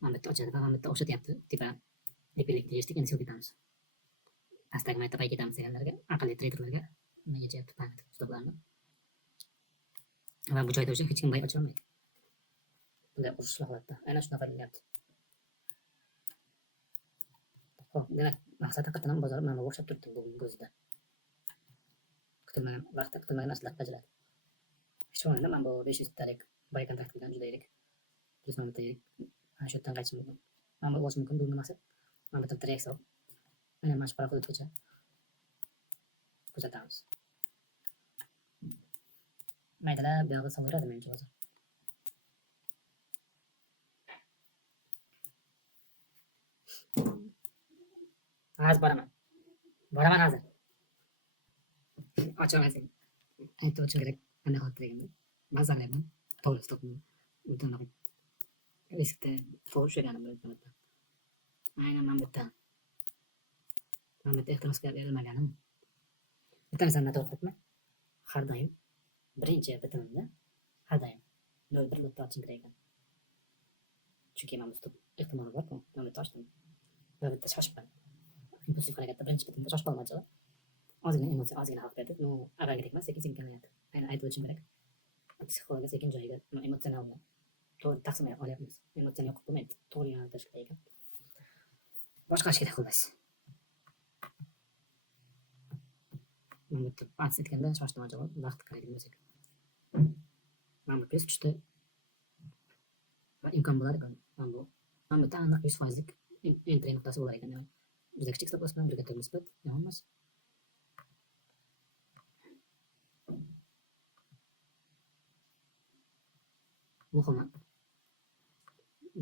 Mana bitta ochadi va mana bitta o'xshatyapti. Tipa lipilik deyishdik, endi sell ketamiz. Pastdagi mayta pay ketamiz deganlarga, aqlli treyderlarga nima yechyapti payt stoplarni. Va bu joyda o'sha hech kim bay ocha olmaydi. Bunday urishli holatda aynan shunaqa qilyapti. Xo'p, demak, maqsad haqiqatan ham bozor mana o'xshab turibdi bugungi o'zida. Kutilmagan vaqtda kutilmagan narsalar bajaradi. Hech bo'lmaganda mana bu 500 talik bay kontrakt bilan juda yirik. Plus mana bitta yirik. Ana shu yerdan qaytishim mumkin. Mana bu bo'lishi mumkin bugungi maqsad. Mana bitta trek hisob. Mana mana shu qora hududgacha kuzatamiz. Maydalar buyog'i soviradi menimcha bozor. Hozir boraman. Boraman hozir. Ocholmaysan. Aytib o'tishim kerak. Qanday holatda deganda. Mazalayman. To'g'ri stopni. Bundan riskda to'g'ri tushganim bilan. Aynan mana bitta. Mana bitta ehtimosga berilmaganim. Bitta narsani to'g'ri qilibman. Har doim birinchi bitimimda har doim 0.1 nutda ochishim kerak ekan. Chunki mana bu ehtimoli bor-ku. Mana bitta ochdim. Va bitta shoshibman. Impulsiv harakatda birinchi bitimda shoshib qolmoqchi. Ozgina emotsiya, ozgina xavf berdi. No, avvalgidek emas, sekin kelyapti. Aynan aytib o'tishim kerak. Psixologiya sekin joyiga, emotsionalni to'g'ri taqsim olyapmiz. Emotsiyani yo'q qilib bo'lmaydi. To'g'ri yo'naltirish kerak ekan. Boshqarish kerak xullas. Mana bitta aks etganda shoshdim javob vaqt qaraydigan bo'lsak. Mana bu pes tushdi. Va imkon bo'lar ekan. Mana bitta aniq 100%lik entry nuqtasi bo'lar ekan. Juda kichik stop bosma, juda katta nisbat, yomon emas. muhimi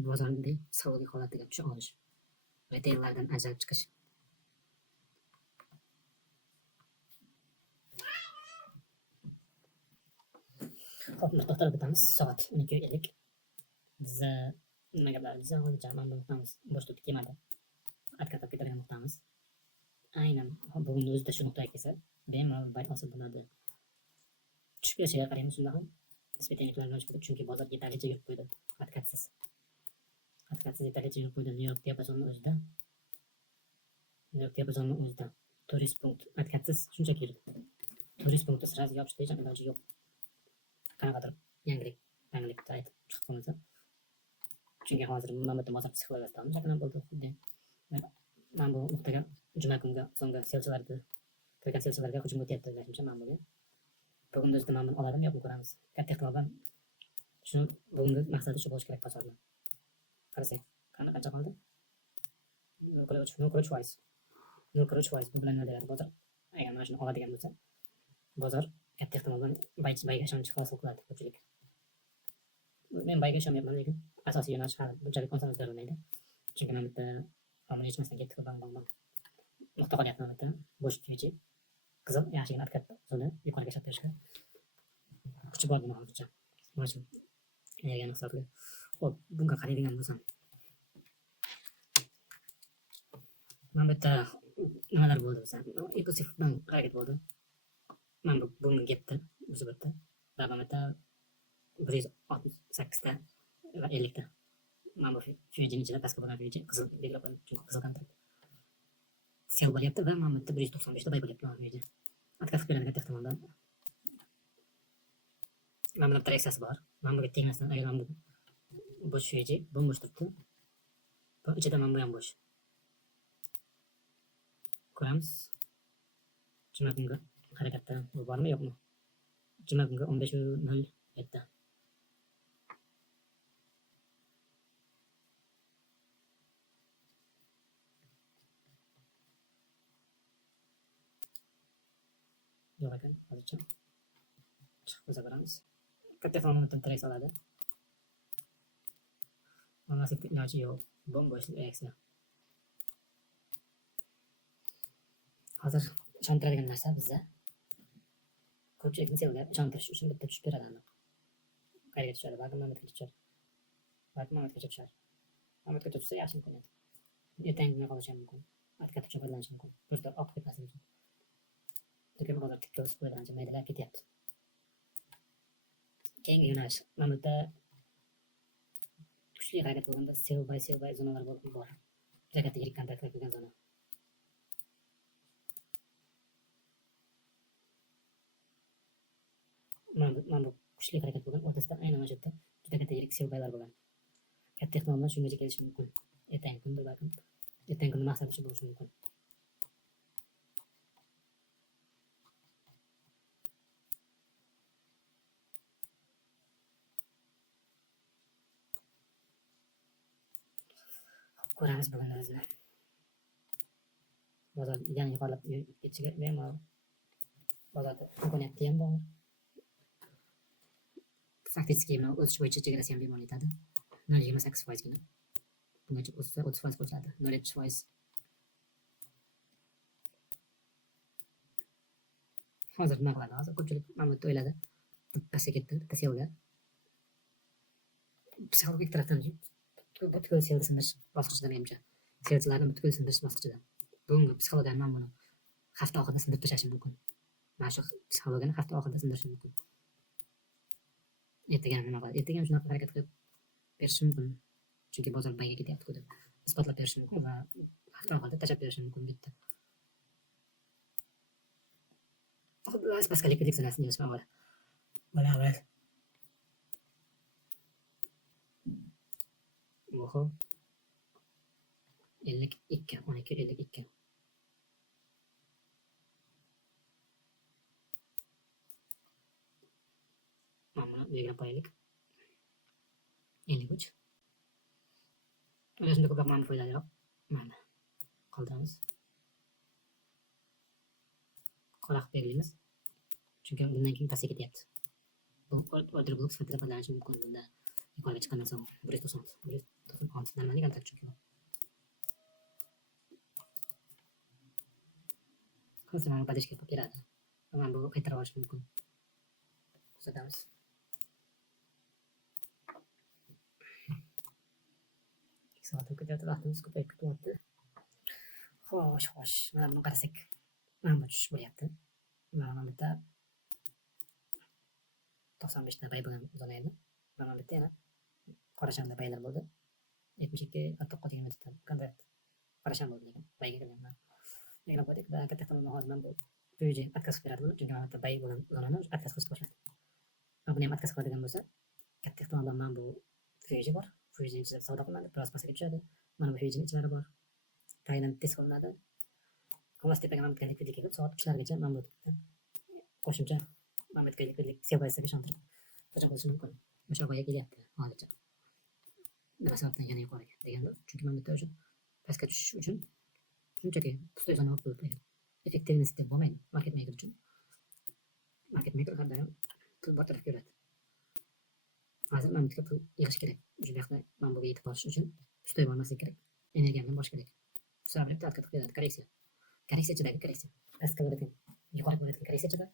bozorning psixologik holatiga tusha olish, retaillardan ajralib chiqish. Hop, to'xtalib o'tamiz. Soat 12:50. Biz nima gaplar biz hozircha mana bu nuqtamiz bo'sh turibdi kemada. Atkatab ketadigan nuqtamiz. Aynan bugunni o'zida shu nuqtaga kelsa, bemalol bayt hosil bo'ladi. Tushib kelishiga qaraymiz shunda ham nisbatan yuqorilash bo'ladi, chunki bozor yetarlicha yurib qo'ydi. Hatkatsiz yetarlicha yurib qo'ydi. Nyu-York diapazonning o'zida. Turist punkt hatkatsiz shunchaki yurdi. Turist punkti sirasi yopishda hech iloji yo'q. Qanaqadir yangilik chiqib qolmasa. Chunki hozir mana bu bozor psixologiyasidan shaklan bo'ldi. Xuddi mana bu nuqtaga juma kunga so'nggi kirgan selchilarga hujum o'tyapti degancha mana buga. Bugun o'zida mana buni oladimi yo'qmi ko'ramiz. Katta ehtimol bilan shuni bugungi maqsadi shu bo'lishi kerak bozorni. Qarasak, qancha qoldi? 0.3% bu bilan nima deyapti bozor? Agar mana shuni oladigan bo'lsa, bozor katta ehtimol bilan bayga ishonch hosil qiladi ko'pchilik. Men bayga ishonmayapman, lekin asosiy yo'nalish hali bunchalik konsensus berilmaydi. Chunki mana bitta omil yechmasdan ketdi bang. Nuqta qolyapti mana bitta bo'sh kuychi. Qizil yaxshigina atkat zona yuqoriga chiqib berishga kuchi bor nima hozircha. Mana shu energiyani hisobga. Xo'p, bunga qaraydigan bo'lsam. Mana bitta nimalar bo'ldi bizda? Impulsiv harakat bo'ldi. Mana bu bugungi gapda o'zi bitta davomida 168 ta va 50 ta. Mana bu Fuji'ning ichida pastga bo'lgan Fuji qizil belgilab qo'yilgan, chunki qizil kontrakt. Sel bo'lyapti va mana bitta 195 ta bay bo'lyapti mana Fuji. Atqazib beradigan katta ehtimoldan. Mana bu traksiyasi bor. Mana bunga tegmasdan agar mana bu bo'sh Fuji bo'sh turibdi. Bu ichida mana bu ham bo'sh. Ko'ramiz. Juma kungi harakatda bu bormi yo'qmi? Juma kungi 15:07. Yo'q ekan, hozircha. Chiqib ko'rsa ko'ramiz. Katta ehtimol bilan treks oladi. Olmaslik iloji yo'q. Bo'sh reaksiya. Hozir ishontiradigan narsa bizda ko'pchilikni sevib ishontirish uchun bitta tushib beradi. Qayerga tushadi? Balki Mamatga tushadi. Mamatga tushsa yaxshi imkoniyat. Ertangi qolishi ham mumkin. Atkat uchun foydalanish mumkin. Просто oqib ketmasligi uchun. Lekin hozir tikka o'sib qo'ydi, ancha maydalab ketyapti. Keyingi yo'nalish mana bu yerda kuchli harakat bo'lganda sell by zonalar bor. Juda katta yirik kontaktlar qilgan zona. Mana bu kuchli harakat bo'lgan o'rtasida aynan mana shu yerda juda katta yirik sell bylar bo'lgan. Katta ehtimol bilan shungacha kelishi mumkin. Ertangi kunda balkim ertangi kunda maqsadi shu bo'lishi mumkin. Ko'ramiz bugun o'zini. Bozor yana yuqorilab ketishiga bemalol bozorda imkoniyati ham bor. Faktiski mana o'sish bo'yicha chegarasi ham bemalol yetadi. 0.28%gina. Bungacha o'ssa 30% qo'shiladi. 0.7%. Hozir nima qiladi? Hozir ko'pchilik mana bu o'yladi. Pastga ketdi, bitta sevga. Psixologik tarafdan butkul sevgi sindirish bosqichida menimcha. Sevgilarni butkul sindirish bosqichida. Bunga psixologiyani mana buni hafta oxirida sindirib tashlashi mumkin. Mana shu psixologiyani hafta oxirida sindirish mumkin. Ertaga nima qiladi? Ertaga ham shunaqa harakat qilib berish mumkin. Chunki bozor bayga ketyapti deb isbotlab berish mumkin va hafta oxirida tashlab berish mumkin bitta. Xullas pastga liquidik zonasini yozib oladi. Mana. Oho. 52, 12:52. Mana belgilab qo'yaylik. 53. O'zimda ko'proq mana foydaliroq. Mana. Qoldiramiz. Qolaq belgilaymiz. Chunki bundan keyin pastga ketyapti. Bu order block sifatida foydalanish mumkin bunda. yuqoriga chiqqandan so'ng 196 normalniy kontrakt chunki bu. Konsertlarni podishka qilib beradi. Mana bu qaytarib olish mumkin. Ko'rsatamiz. Soat o'tib vaqtimiz ko'payib ketyapti. Xo'sh, mana buni qarasak, mana bu tushish bo'lyapti. Mana bu yerda 95 ta bay bo'lgan zona edi. Mana bu yerda yana qora shamda baylar bo'ldi. 72 49 20 ta kontrakt qora sham bo'ldi lekin bayga kirgan. Lekin qo'ydik va katta ehtimol hozir men bu PUBG отказ beradi buni, chunki mana bu bay bo'lgan zonani отказ qilishni boshladi. Buni ham отказ qiladigan bo'lsa, katta ehtimol bilan mana bu PUBG bor. PUBG ichida savdo qilinadi, biroz pasaga tushadi. Mana bu PUBG ichlari bor. Tayinlanib test qilinadi. Qo'mas tepaga mana bu likvidlik kelib soat 3largacha mana bu qo'shimcha mana bu likvidlik seviyasiga ishontirib hujum qilishi mumkin. O'sha boya kelyapti hozircha. Nima sababdan yana yuqoriga deganda, chunki mana bu yerda o'sha pastga tushish uchun shunchaki pustoy zona olib qo'yilgan. Effektivность deb bo'lmaydi market maker uchun. Market maker har doim pul bir tarafga yuradi. Hozir mana bu yerga pul yig'ish kerak. O'sha yoqda mana bunga yetib olish uchun pustoy bo'lmaslik kerak. Energiya bilan bosh kerak. Shu sababli tartib qilib beradi korreksiya. Korreksiya ichidagi korreksiya. Pastga boradigan, yuqoriga boradigan korreksiya ichida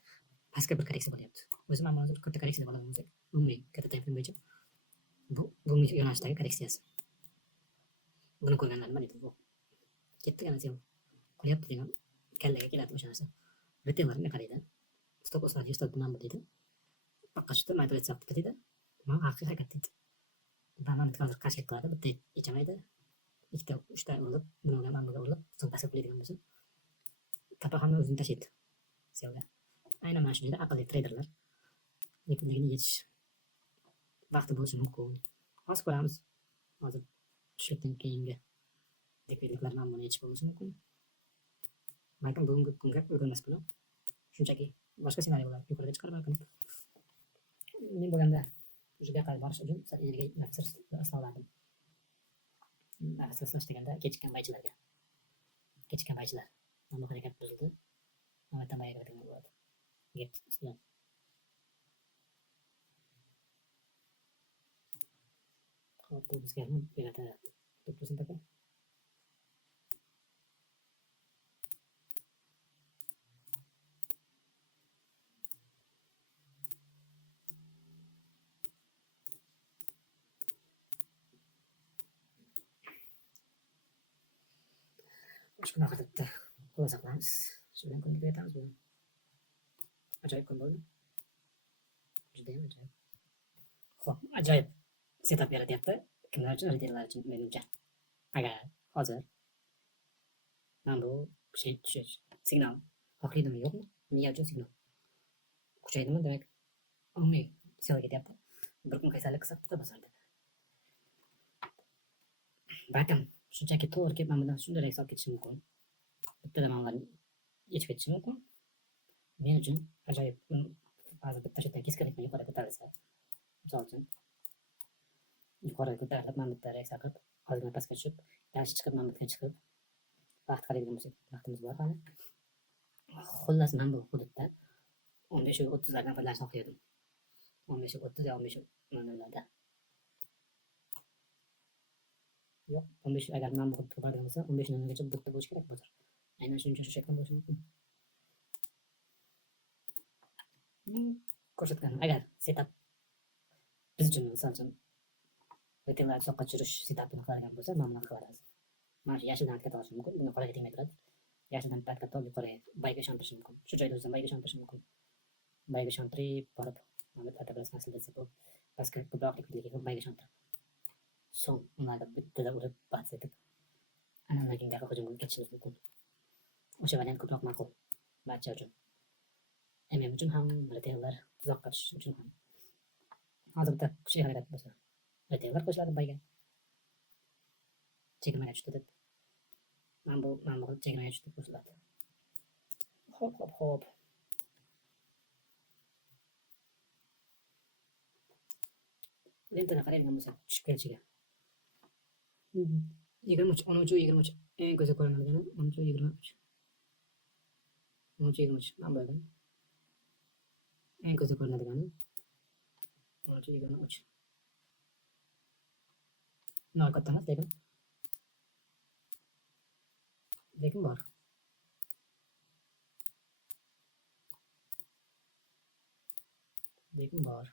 pastga bir korreksiya bo'lyapti. O'zi mana hozir katta korreksiya deb oladigan bo'lsak, umumiy katta tayfun bo'yicha bu yo'nalishdagi korreksiyasi. Buni ko'rganlar nima deydi? Bu ketdigani sen qilyapti degan kallaga keladi o'sha narsa. Retailerga qaraydi. Stop losslar 100 ta nima deydi? Paqqashda manipulyatsiya qilib ketadi. Mana haqiqiy harakat deydi. Bana hozir qarshi qiladi, bitta yechamaydi. Ikkita, uchta urib, bunga mana bunga urib, so'ng pastga qo'yadigan bo'lsa, tapa hamma o'zini tashlaydi. Selga. Aynan mana shunday aqlli treyderlar likvidligini yechish vaqti bo'lishi mumkin. Hozir ko'ramiz. Hozir tushlikdan keyingi likvidliklar ham buni yechish bo'lishi mumkin. Balkim bugungi kunga ulgurmas buni. Shunchaki boshqa ssenariylar yuqoriga chiqarib balkim. Men bo'lganda o'sha yoqqa borish uchun energiya aslovlardim. Asoslash deganda kechikkan baychilarga. Kechikkan baychilar. Mana bu harakat buzildi. Mana bu bayga kirgan bo'ladi. Get ustidan. Hop, bu bizga ham beradi. To'plasini taka. Shuni qilibdi. Xulosa qilamiz. Shu bilan kunga tugatamiz buni. Ajoyib kun bo'ldi. Judayam ajoyib. Xo'p, ajoyib setup yaratyapti. Kimlar uchun? Retailerlar uchun menimcha. Agar hozir mana bu kuchli tushish signal xohlaydimi yo'qmi? Miya uchun signal kuchaydimi, demak umumiy selga ketyapti. Bir kun qaysarlik qilsa tuta bosardi. Balkim shunchaki to'g'ri kelib mana bundan shunday hisob ketishi mumkin. Bittada ma'lumotlarni yechib ketishi mumkin. Men uchun ajoyib. Hozir bitta shunday keskinlikni yuqoriga ko'tarilsa, misol uchun yuqoriga ko'tarilib, mana bitta reaksiya qilib, hozir pastga tushib, yaxshi chiqib, mana bittaga chiqib, vaqt qaraydigan bo'lsak, vaqtimiz bor hali. Xullas, men bu hududda 15-30 lardan foydalanishni xohladim. 15-30 yo 15-00larda. Yo'q, 15 agar men bu hududga boradigan bo'lsa, 15-00gacha bu hududda bo'lishi kerak bozor. Aynan shuning uchun shu shaklda bo'lishi mumkin. Ko'rsatgan agar setup biz uchun misol uchun retailer soqqa tushirish setupini qiladigan bo'lsa, mana bunaqa qiladi. Mana shu yashildan harakat olishi mumkin. Buni qoraga tegmay turadi. Yashildan harakat olib yuqoriga bayga ishontirish mumkin. Shu joyda o'zim bayga ishontirish mumkin. Bayga ishontirib borib, mana bu tartiblar naslida desa bu pastga ko'proq likvidlikka bayga ishontirib. So'ng ularga bittada urib bats etib, ana undan keyin hujumga ketishingiz mumkin. O'sha variant ko'proq ma'qul barcha uchun. MM uchun ham, retailer tuzoqqa tushish uchun ham. Hozir bitta kuchli harakat bo'lsa, retailer qo'shiladi bayga. Chegirmaga tushdi deb. Mana bu chegirmaga tushdi qo'shiladi. Hop. Lentani qaraydigan bo'lsak, tushib kelishiga. 23, 13-23 eng ko'zga ko'rinadigan 13-23. 13-23 mana bu ekan. Eng ko'zga ko'rinadigani 13-23. Nol katta emas, lekin bor. Lekin bor.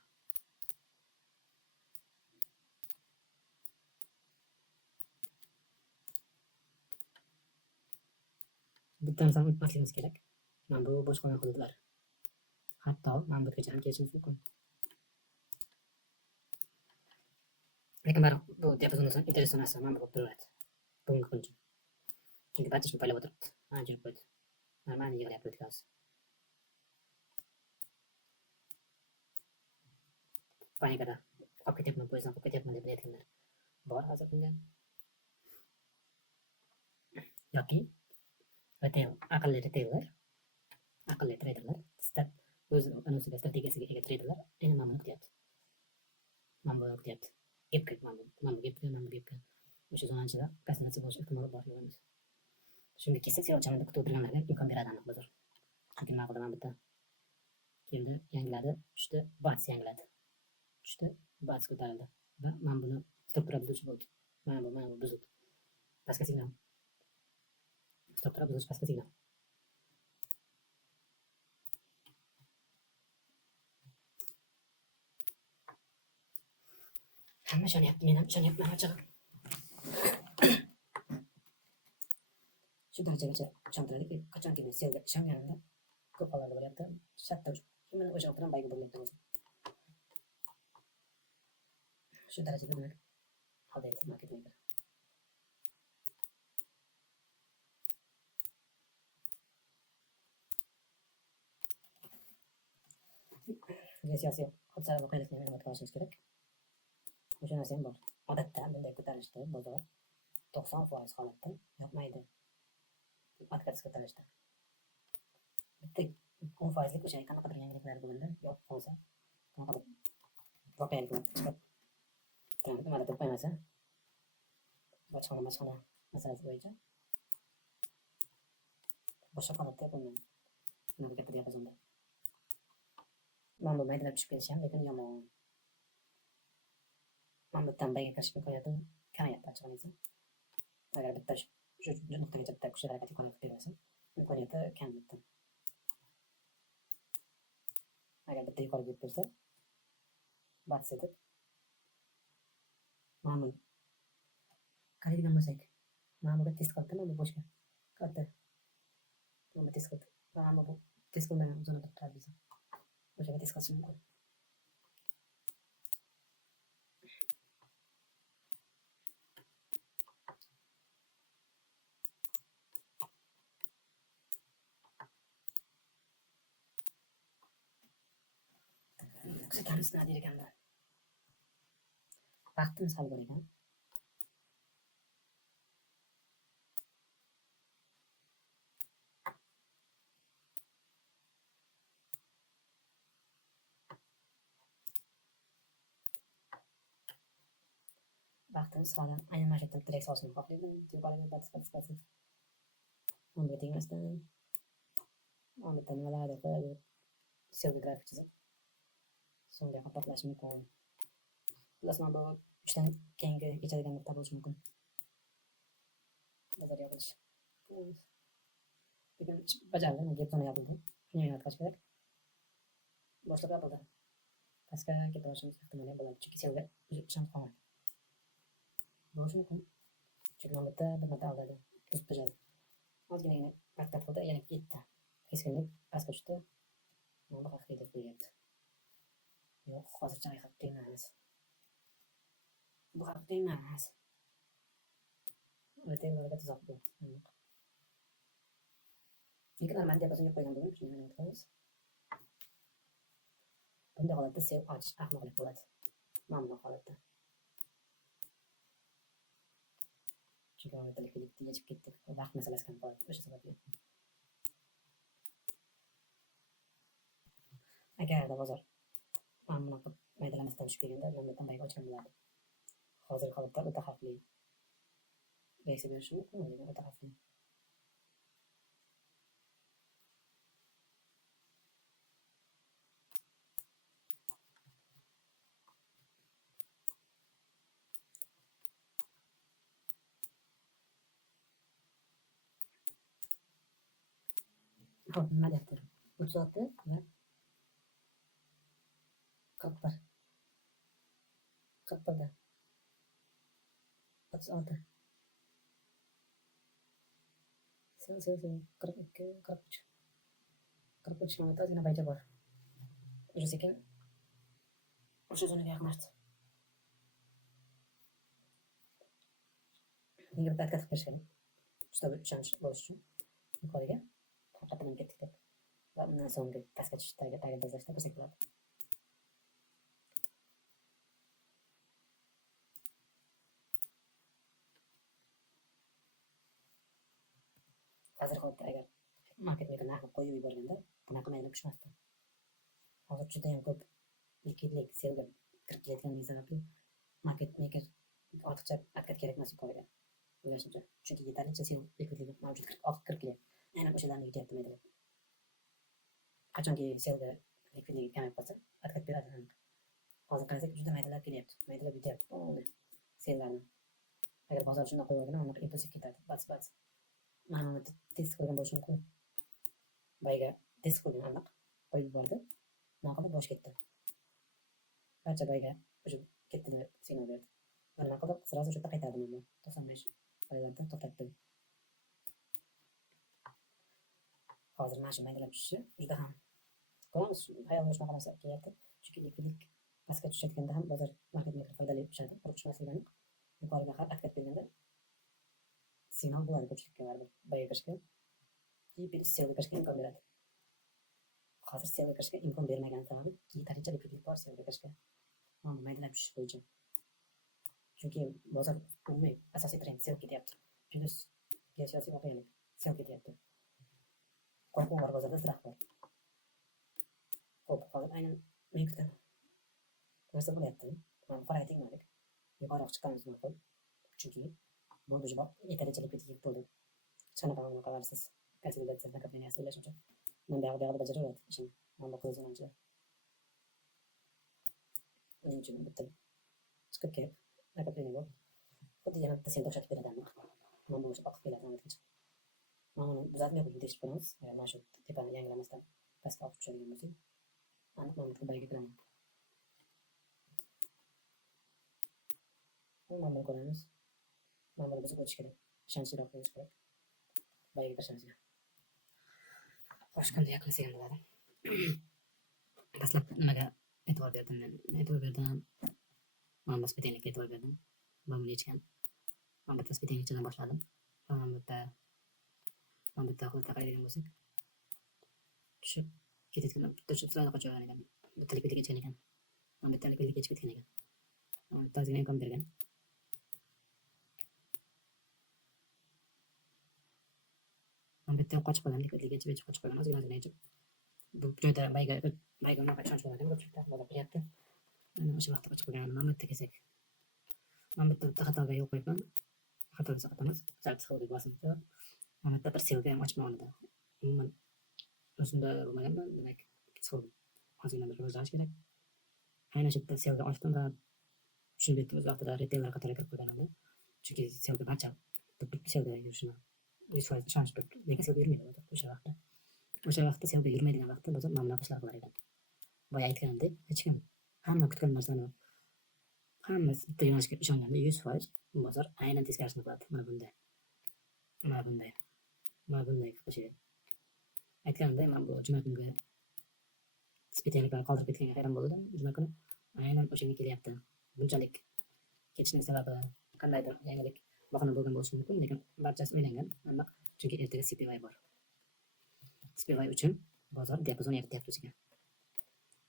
Bitta narsani unutmasligimiz kerak. Mana bu bo'sh qolgan hududlar. Hatto mana bu yergacha ham kelishimiz mumkin. Lekin baribir bu diapazonda interesan narsa mana bu bo'lib turaveradi. Bugungi kuncha. Chunki barcha shuni poylab o'tiribdi. Mana kelib qo'ydi. Mana yig'layapti hozir. Panikada qolib ketyapman, poyezddan qolib ketyapman deb aytganlar bor hozir bunga. Yoki aqlli retaillar, aqlli treyderlar, o'z o'ziga strategiyasiga ega treyderlar aynan mana buni kutyapti. Mana buni kutyapti. Gapga, mana bu gapga o'sha zonani ichida konsentratsiya bo'lish ehtimoli bor emas. Shunga kelsak, seyohatchilarni kutib o'tirganlarga imkon beradi aniq bozor. Chunki ma'qulda mana bitta keldi, yangiladi, tushdi, bats yangiladi. Tushdi, bats ko'tarildi va mana buni struktura buzilishi bo'ldi. Mana bu buzildi. Pastga signal. Struktura buzilish pastga signal. Hamma ishonyapti, men ham ishonyapman ochig'i. Shu darajagacha ishontiradiki, qachonki men selga ishonganimda ko'p hollarda bo'lyapti. Shartta men o'sha o'tiran bayga bo'lyapti o'zi. Shu darajada demak aldaydi market maker. Siyosiy hodisalar voqelikni inobatga olishimiz kerak. O'sha narsa ham bor. Odatda bunday ko'tarilishda bozor 90% holatda yoqmaydi. Market ko'tarilishda. Bitta 10%lik o'sha qanaqadir yangiliklar bo'lganda yo'q bo'lsa, qanaqadir voqeliklar chiqib nimadir deb qo'ymasa, bojxona masalasi bo'yicha boshqa holatda yapolmaydi. Bunaqa katta diapazonda. Mana bu maydalab tushib ketishi ham lekin yomon. Mana bu tanbaga kirish imkoniyati kamayapti ochig'ini aytsam. Agar bitta shu nuqtagacha bitta kuchli harakat imkoniyati bersa, imkoniyati kam bitta. Agar bitta yuqoriga yetib bersa, bats etib mana bu qaraydigan bo'lsak, mana bu test qildi, mana bu boshqa qildi. Mana bu test qildi. Mana bu test qilmagan zonada turadi bizda. O'shaga test qilish mumkin. Kuzatamiz nima deyar ekanlar. Vaqtimiz hal bo'lar ekan. Vaqtimiz hali aynan mana shu yerda direkt solishni xohlayman. Yuqoriga bats. Bunga tegmasdan mana bitta nimalardir qo'yib selga grafik chizib so'ngra portlash mumkin. Xullas mana bu 3 dan keyingi kechadigan nuqta bo'lishi mumkin. Bozor yopilishi. Lekin bajarildi, gap zona yopildi. Shuni inobatga olish kerak. Boshliq yopildi. Pastga keta olishimiz ehtimoli bo'ladi, chunki selga ishonib qolmadi. Bo'lishi mumkin. Chunki mana bitta bir marta aldadi. Tuz bajardi. Ozginagina harakat qildi, yana ketdi. Keskinlik pastga tushdi. Mana bu haqiqiy deb qo'yyapti. Yo'q, hozircha haqiqiy emas. Bu haqiqiy emas. Retailerlarga tuzoq bu. Lekin normal diapazonga qo'ygan bo'ldim, shuni inobatga olamiz. Bunday holatda sel ochish ahmoqlik bo'ladi. Mana bu holatda. Chunki mana likvidlikni yechib ketdik. Vaqt masalasi ham qoladi o'sha sababli. Agarda bozor mana bunaqa maydalamasdan tushib kelganda, mana bundan bayga ochgan bo'lardi. Hozirgi holatda o'ta xavfli. Reaksiya berishi mumkin, lekin o'ta xavfli. Hop, nima deyapti? 36 va 41. 41 da 36. Sen 42, 43. 43 minutda ozgina baycha bor. Yursa ekan o'sha zonaga yaqinlashdi. Menga bitta atkat qilib berish kerak. Shunda bir ishonch bo'lishi uchun yuqoriga qaytadan ketdik deb. Va undan so'nggi pastga tushishdagi tagida bo'lsak bo'ladi. Hozir holatda agar market maker narxni qo'yib yuborganda bunaqa mayli tushmasdi. Hozir juda ham ko'p likvidlik selga kirib kelayotganligi sababli market maker ortiqcha atkat kerak emas yuqoriga. O'ylashimcha, chunki yetarlicha sel likvidligi mavjud kirib kelyapti. Aynan o'shalarni yutyapti maydalar. Qachonki selga likvidligi kamayib qolsa, atkat beradi. Hozir qarasak, juda maydalar kelyapti. Maydalar yutyapti sellarni. Agar bozor shunday qo'yib yuborganda, unda impulsiv ketadi. Bas. Mana buni test qilgan bo'lishi mumkin. Bayga test qilgan aniq qo'yib yubordi. Naqli bosh ketdi. Barcha bayga o'sha ketdi deb signal berdi. Va nima qildi? Sразу o'sha yerda qaytardi mana 95 baylarda to'xtatdi. Hozir mana shu maydalab tushishi juda ham ko'ramiz, hayol shunaqa narsa kelyapti. Chunki likvidlik pastga tushayotganda ham bozor market maker foydali tushadi. Urib tushmasligi aniq. Yuqoriga har atkat berganda signal bo'ladi ko'pchilikka baribir bayga kirishga. Selga kirishga imkon beradi. Hozir selga kirishga imkon bermagan sababi yetarlicha likvidlik bor selga kirishga. Mana maydalab tushish bo'yicha. Chunki bozor umumiy asosiy trend sel ketyapti. Plus geosiyosiy voqelik sel ketyapti. Qo'rquv bor bozorda, strah bor. Xo'p, hozir aynan men kutgan narsa bo'lyapti. Mana yuqoriga tegmadik. Yuqoriga chiqqanimiz ma'qul. Chunki bo'ldi javob yetarlicha likvidlik bo'ldi. Qanaqa qilarsiz? Konsolidatsiya nakopleniyasi o'ylashimcha. Men buyog'ida bajaraveradi ishini. Mana bu qizil zonancha. Uning uchun bitta chiqib kelib nakopleniya bor. Xuddi yana bitta selga o'xshatib beradi aniq. Mana bu o'sha oqib keladi aniqcha. Mana buni buzatmay qo'yib tekshirib ko'ramiz. Mana shu tepani yangilamasdan pastga oqib tushadigan bo'lsa, aniq mana bu bayga kiraman. Mana buni ko'ramiz. Mana buni buzib o'tish kerak. Ishonchliroq qilish kerak. Bayga kirishimizga. Xo'sh, qanday qilsak ham bo'ladi. Dastlab nimaga e'tibor berdim men? E'tibor berdim. Mana bu spetenlikka e'tibor berdim. Mana buni yechgan. Mana bitta spetenlikchadan boshladim. Mana bitta holatga qaraydigan bo'lsak, tushib ketayotgan, bitta tushib sirada qochavergan ekan. Bitta likvidlik yechgan ekan. Mana bitta likvidlik yechib ketgan ekan. Mana bitta ozgina imkon bergan. Mana bitta qochib qolgan, likvidlik yechib qochib qolgan, ozgina yechib. Bu joyda bayga unaqa ishonch bo'lmagan ko'pchilikda bozor qilyapti. Mana o'sha vaqtda qochib qolgan. Mana bitta kelsak. Mana bitta xatoga yo'l qo'yibman. Xato desa xatomas. Sal psixologik bosimda. Mana bitta bir selga ham ochmayman unda. Umuman o'zimda bo'lmaganman, demak psixologik ozgina bir rivojlanish kerak. Aynan shu yerda selga ochdim va shunday o'z vaqtida retailer qatoriga kirib qo'yganimda. Chunki selga barcha selga yurishini 100% ishonch berib, lekin selga yurmaydi o'sha vaqtda. O'sha vaqtda selga yurmaydigan vaqtda bozor mana bunaqa ishlar qilar ekan. Boya aytganimdek, hech kim hamma kutgan narsani hammasi bitta yo'nalishga ishonganda 100% bozor aynan teskarisini qiladi. Mana bunday qilishi. Aytganimdek, men bu juma kuniga spetenliklarni qoldirib ketganiga hayron bo'ldim. Juma kuni aynan o'shanga kelyapti. Bunchalik ketishning sababi qandaydir yangilik bahona bo'lgan bo'lishi mumkin, lekin barchasi o'ylangan. Aniq, chunki ertaga CPY bor. CPY uchun bozor diapazon yaratyapti o'ziga.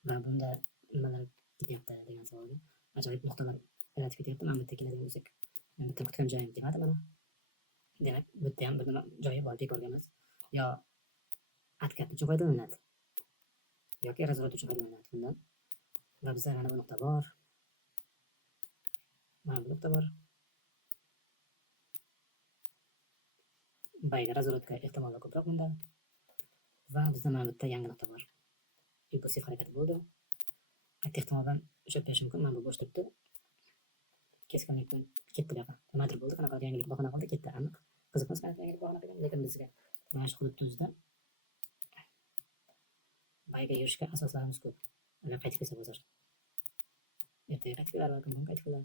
Va bunda nimalar ketyapti degan savolga ajoyib nuqtalar yaratib ketyapti. Mana bu yerga keladigan bo'lsak, bitta kutgan joyim keladi mana. Demak, bu yerda ham bir nima joyi bor, bekorga emas. Yo atkat uchun foydalanadi yoki razvrot uchun foydalanadi bundan. Va bizda mana bu nuqta bor. Mana bu nuqta bor. Bayga razvrotga ehtimollar ko'proq bunda. Va bizda mana bu yerda yangi nuqta bor. Impulsiv harakat bo'ldi. Ehtimoldan o'sha peshim mumkin. Mana bu bo'sh turibdi. Keskinlikdan ketdi buyoqqa. Nimadir bo'ldi, qanaqa yangilik bahona qildi, ketdi aniq. Qiziqmas qanaqa yangilik bahona qilgan, lekin bizga mana shu hudud o'zida bayga yurishga asoslarimiz ko'p. Agar qaytib kelsa bozor. Ertaga qaytib kelar balkim, bugun qaytib kelar.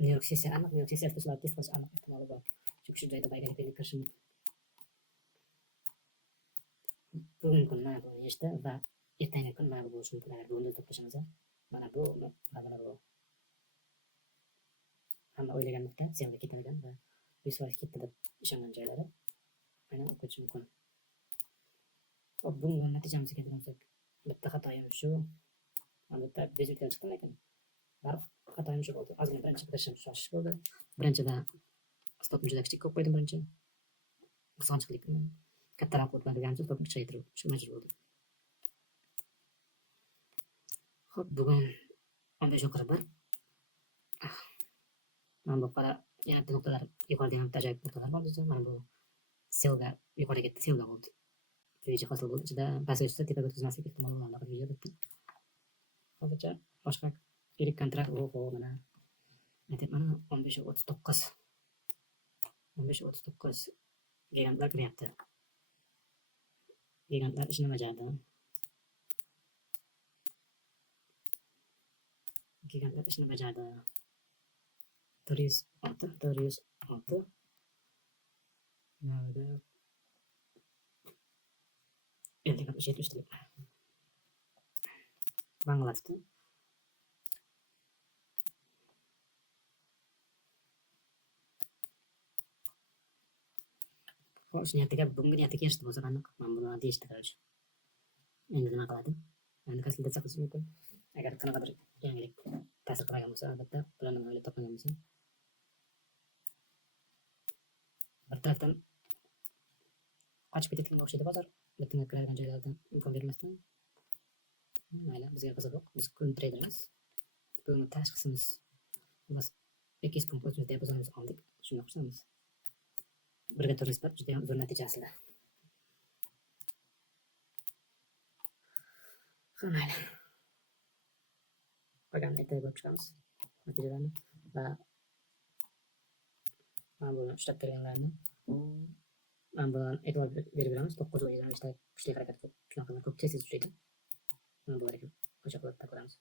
Nyu-York sessiya aniq, Nyu-York sessiyasida shular test qilish aniq ehtimoli bor. Chunki shu joyda bayga kirishi mumkin. Bugungi kun mana buni yechdi va ertangi kun mana bu bo'lishi mumkin. Agar bunda to'plashamiz, mana bu va mana bu. Hamma o'ylagan nuqta selga ketadigan va 100% ketdi deb ishongan joylari aynan o'qish mumkin. Hop, bugungi natijamizga keltirsak, bitta xatoyim shu. Albatta bezovtadan chiqdim, lekin baribir xatoyim shu bo'ldi. Ozgina birinchi qilishim shoshish bo'ldi. Birinchida stopni juda kichik qo'yib qo'ydim birinchi. Qisqanchiqlikni kattaroq qilib qo'yganimcha stopni kichaytirib shu majbur bo'ldim. Hop, bugun 15:41. Mana bu qara yana bitta nuqtalar yuqorida ham ajoyib nuqtalar bor bizda. Mana bu selga yuqoriga ketdi, selga oldi. Video hosil bo'ldi. Ichida pastga tushsa tepaga o'tkazmaslik ehtimoli bor. Faqat video bitdi. Hozircha boshqa yirik kontrakt mana aytyapman 15:39. 15:39 gigantlar kiryapti. Gigantlar ishini bajardi. Gigantlar ishini bajardi. 406. Nerede? 50-70 Bangladeş'te. Xo'sh, niyatiga bugungi niyatiga erishdi bo'lsa aniq. Men buni deyishdi qarshi. Endi nima qiladi? Endi konsultatsiya qilish mumkin. Agar qanaqadir yangilik ta'sir qilmagan bo'lsa, albatta planni o'ylab topmagan bo'lsa. Bir tarafdan qochib ketayotganga o'xshaydi bozor. Bitimga kiradigan joylardan imkon bermasdan. Mayli, bizga qiziq yo'q. Biz kun treyderimiz. Bugun tashxisimiz biz 2 punkt o'timiz diapazonimizni oldik. Shunga xursandmiz. Birga turib isbot juda ham zo'r natijasida. Mayli. Qolgan ertaga ko'rib chiqamiz natijalarni va mana buni ushlab turganlarni mana bularni e'tibor berib beramiz. 9:20 kuchli harakat ko'p, shunaqa ko'p tez-tez ushlaydi. Mana bularga o'sha holatda ko'ramiz.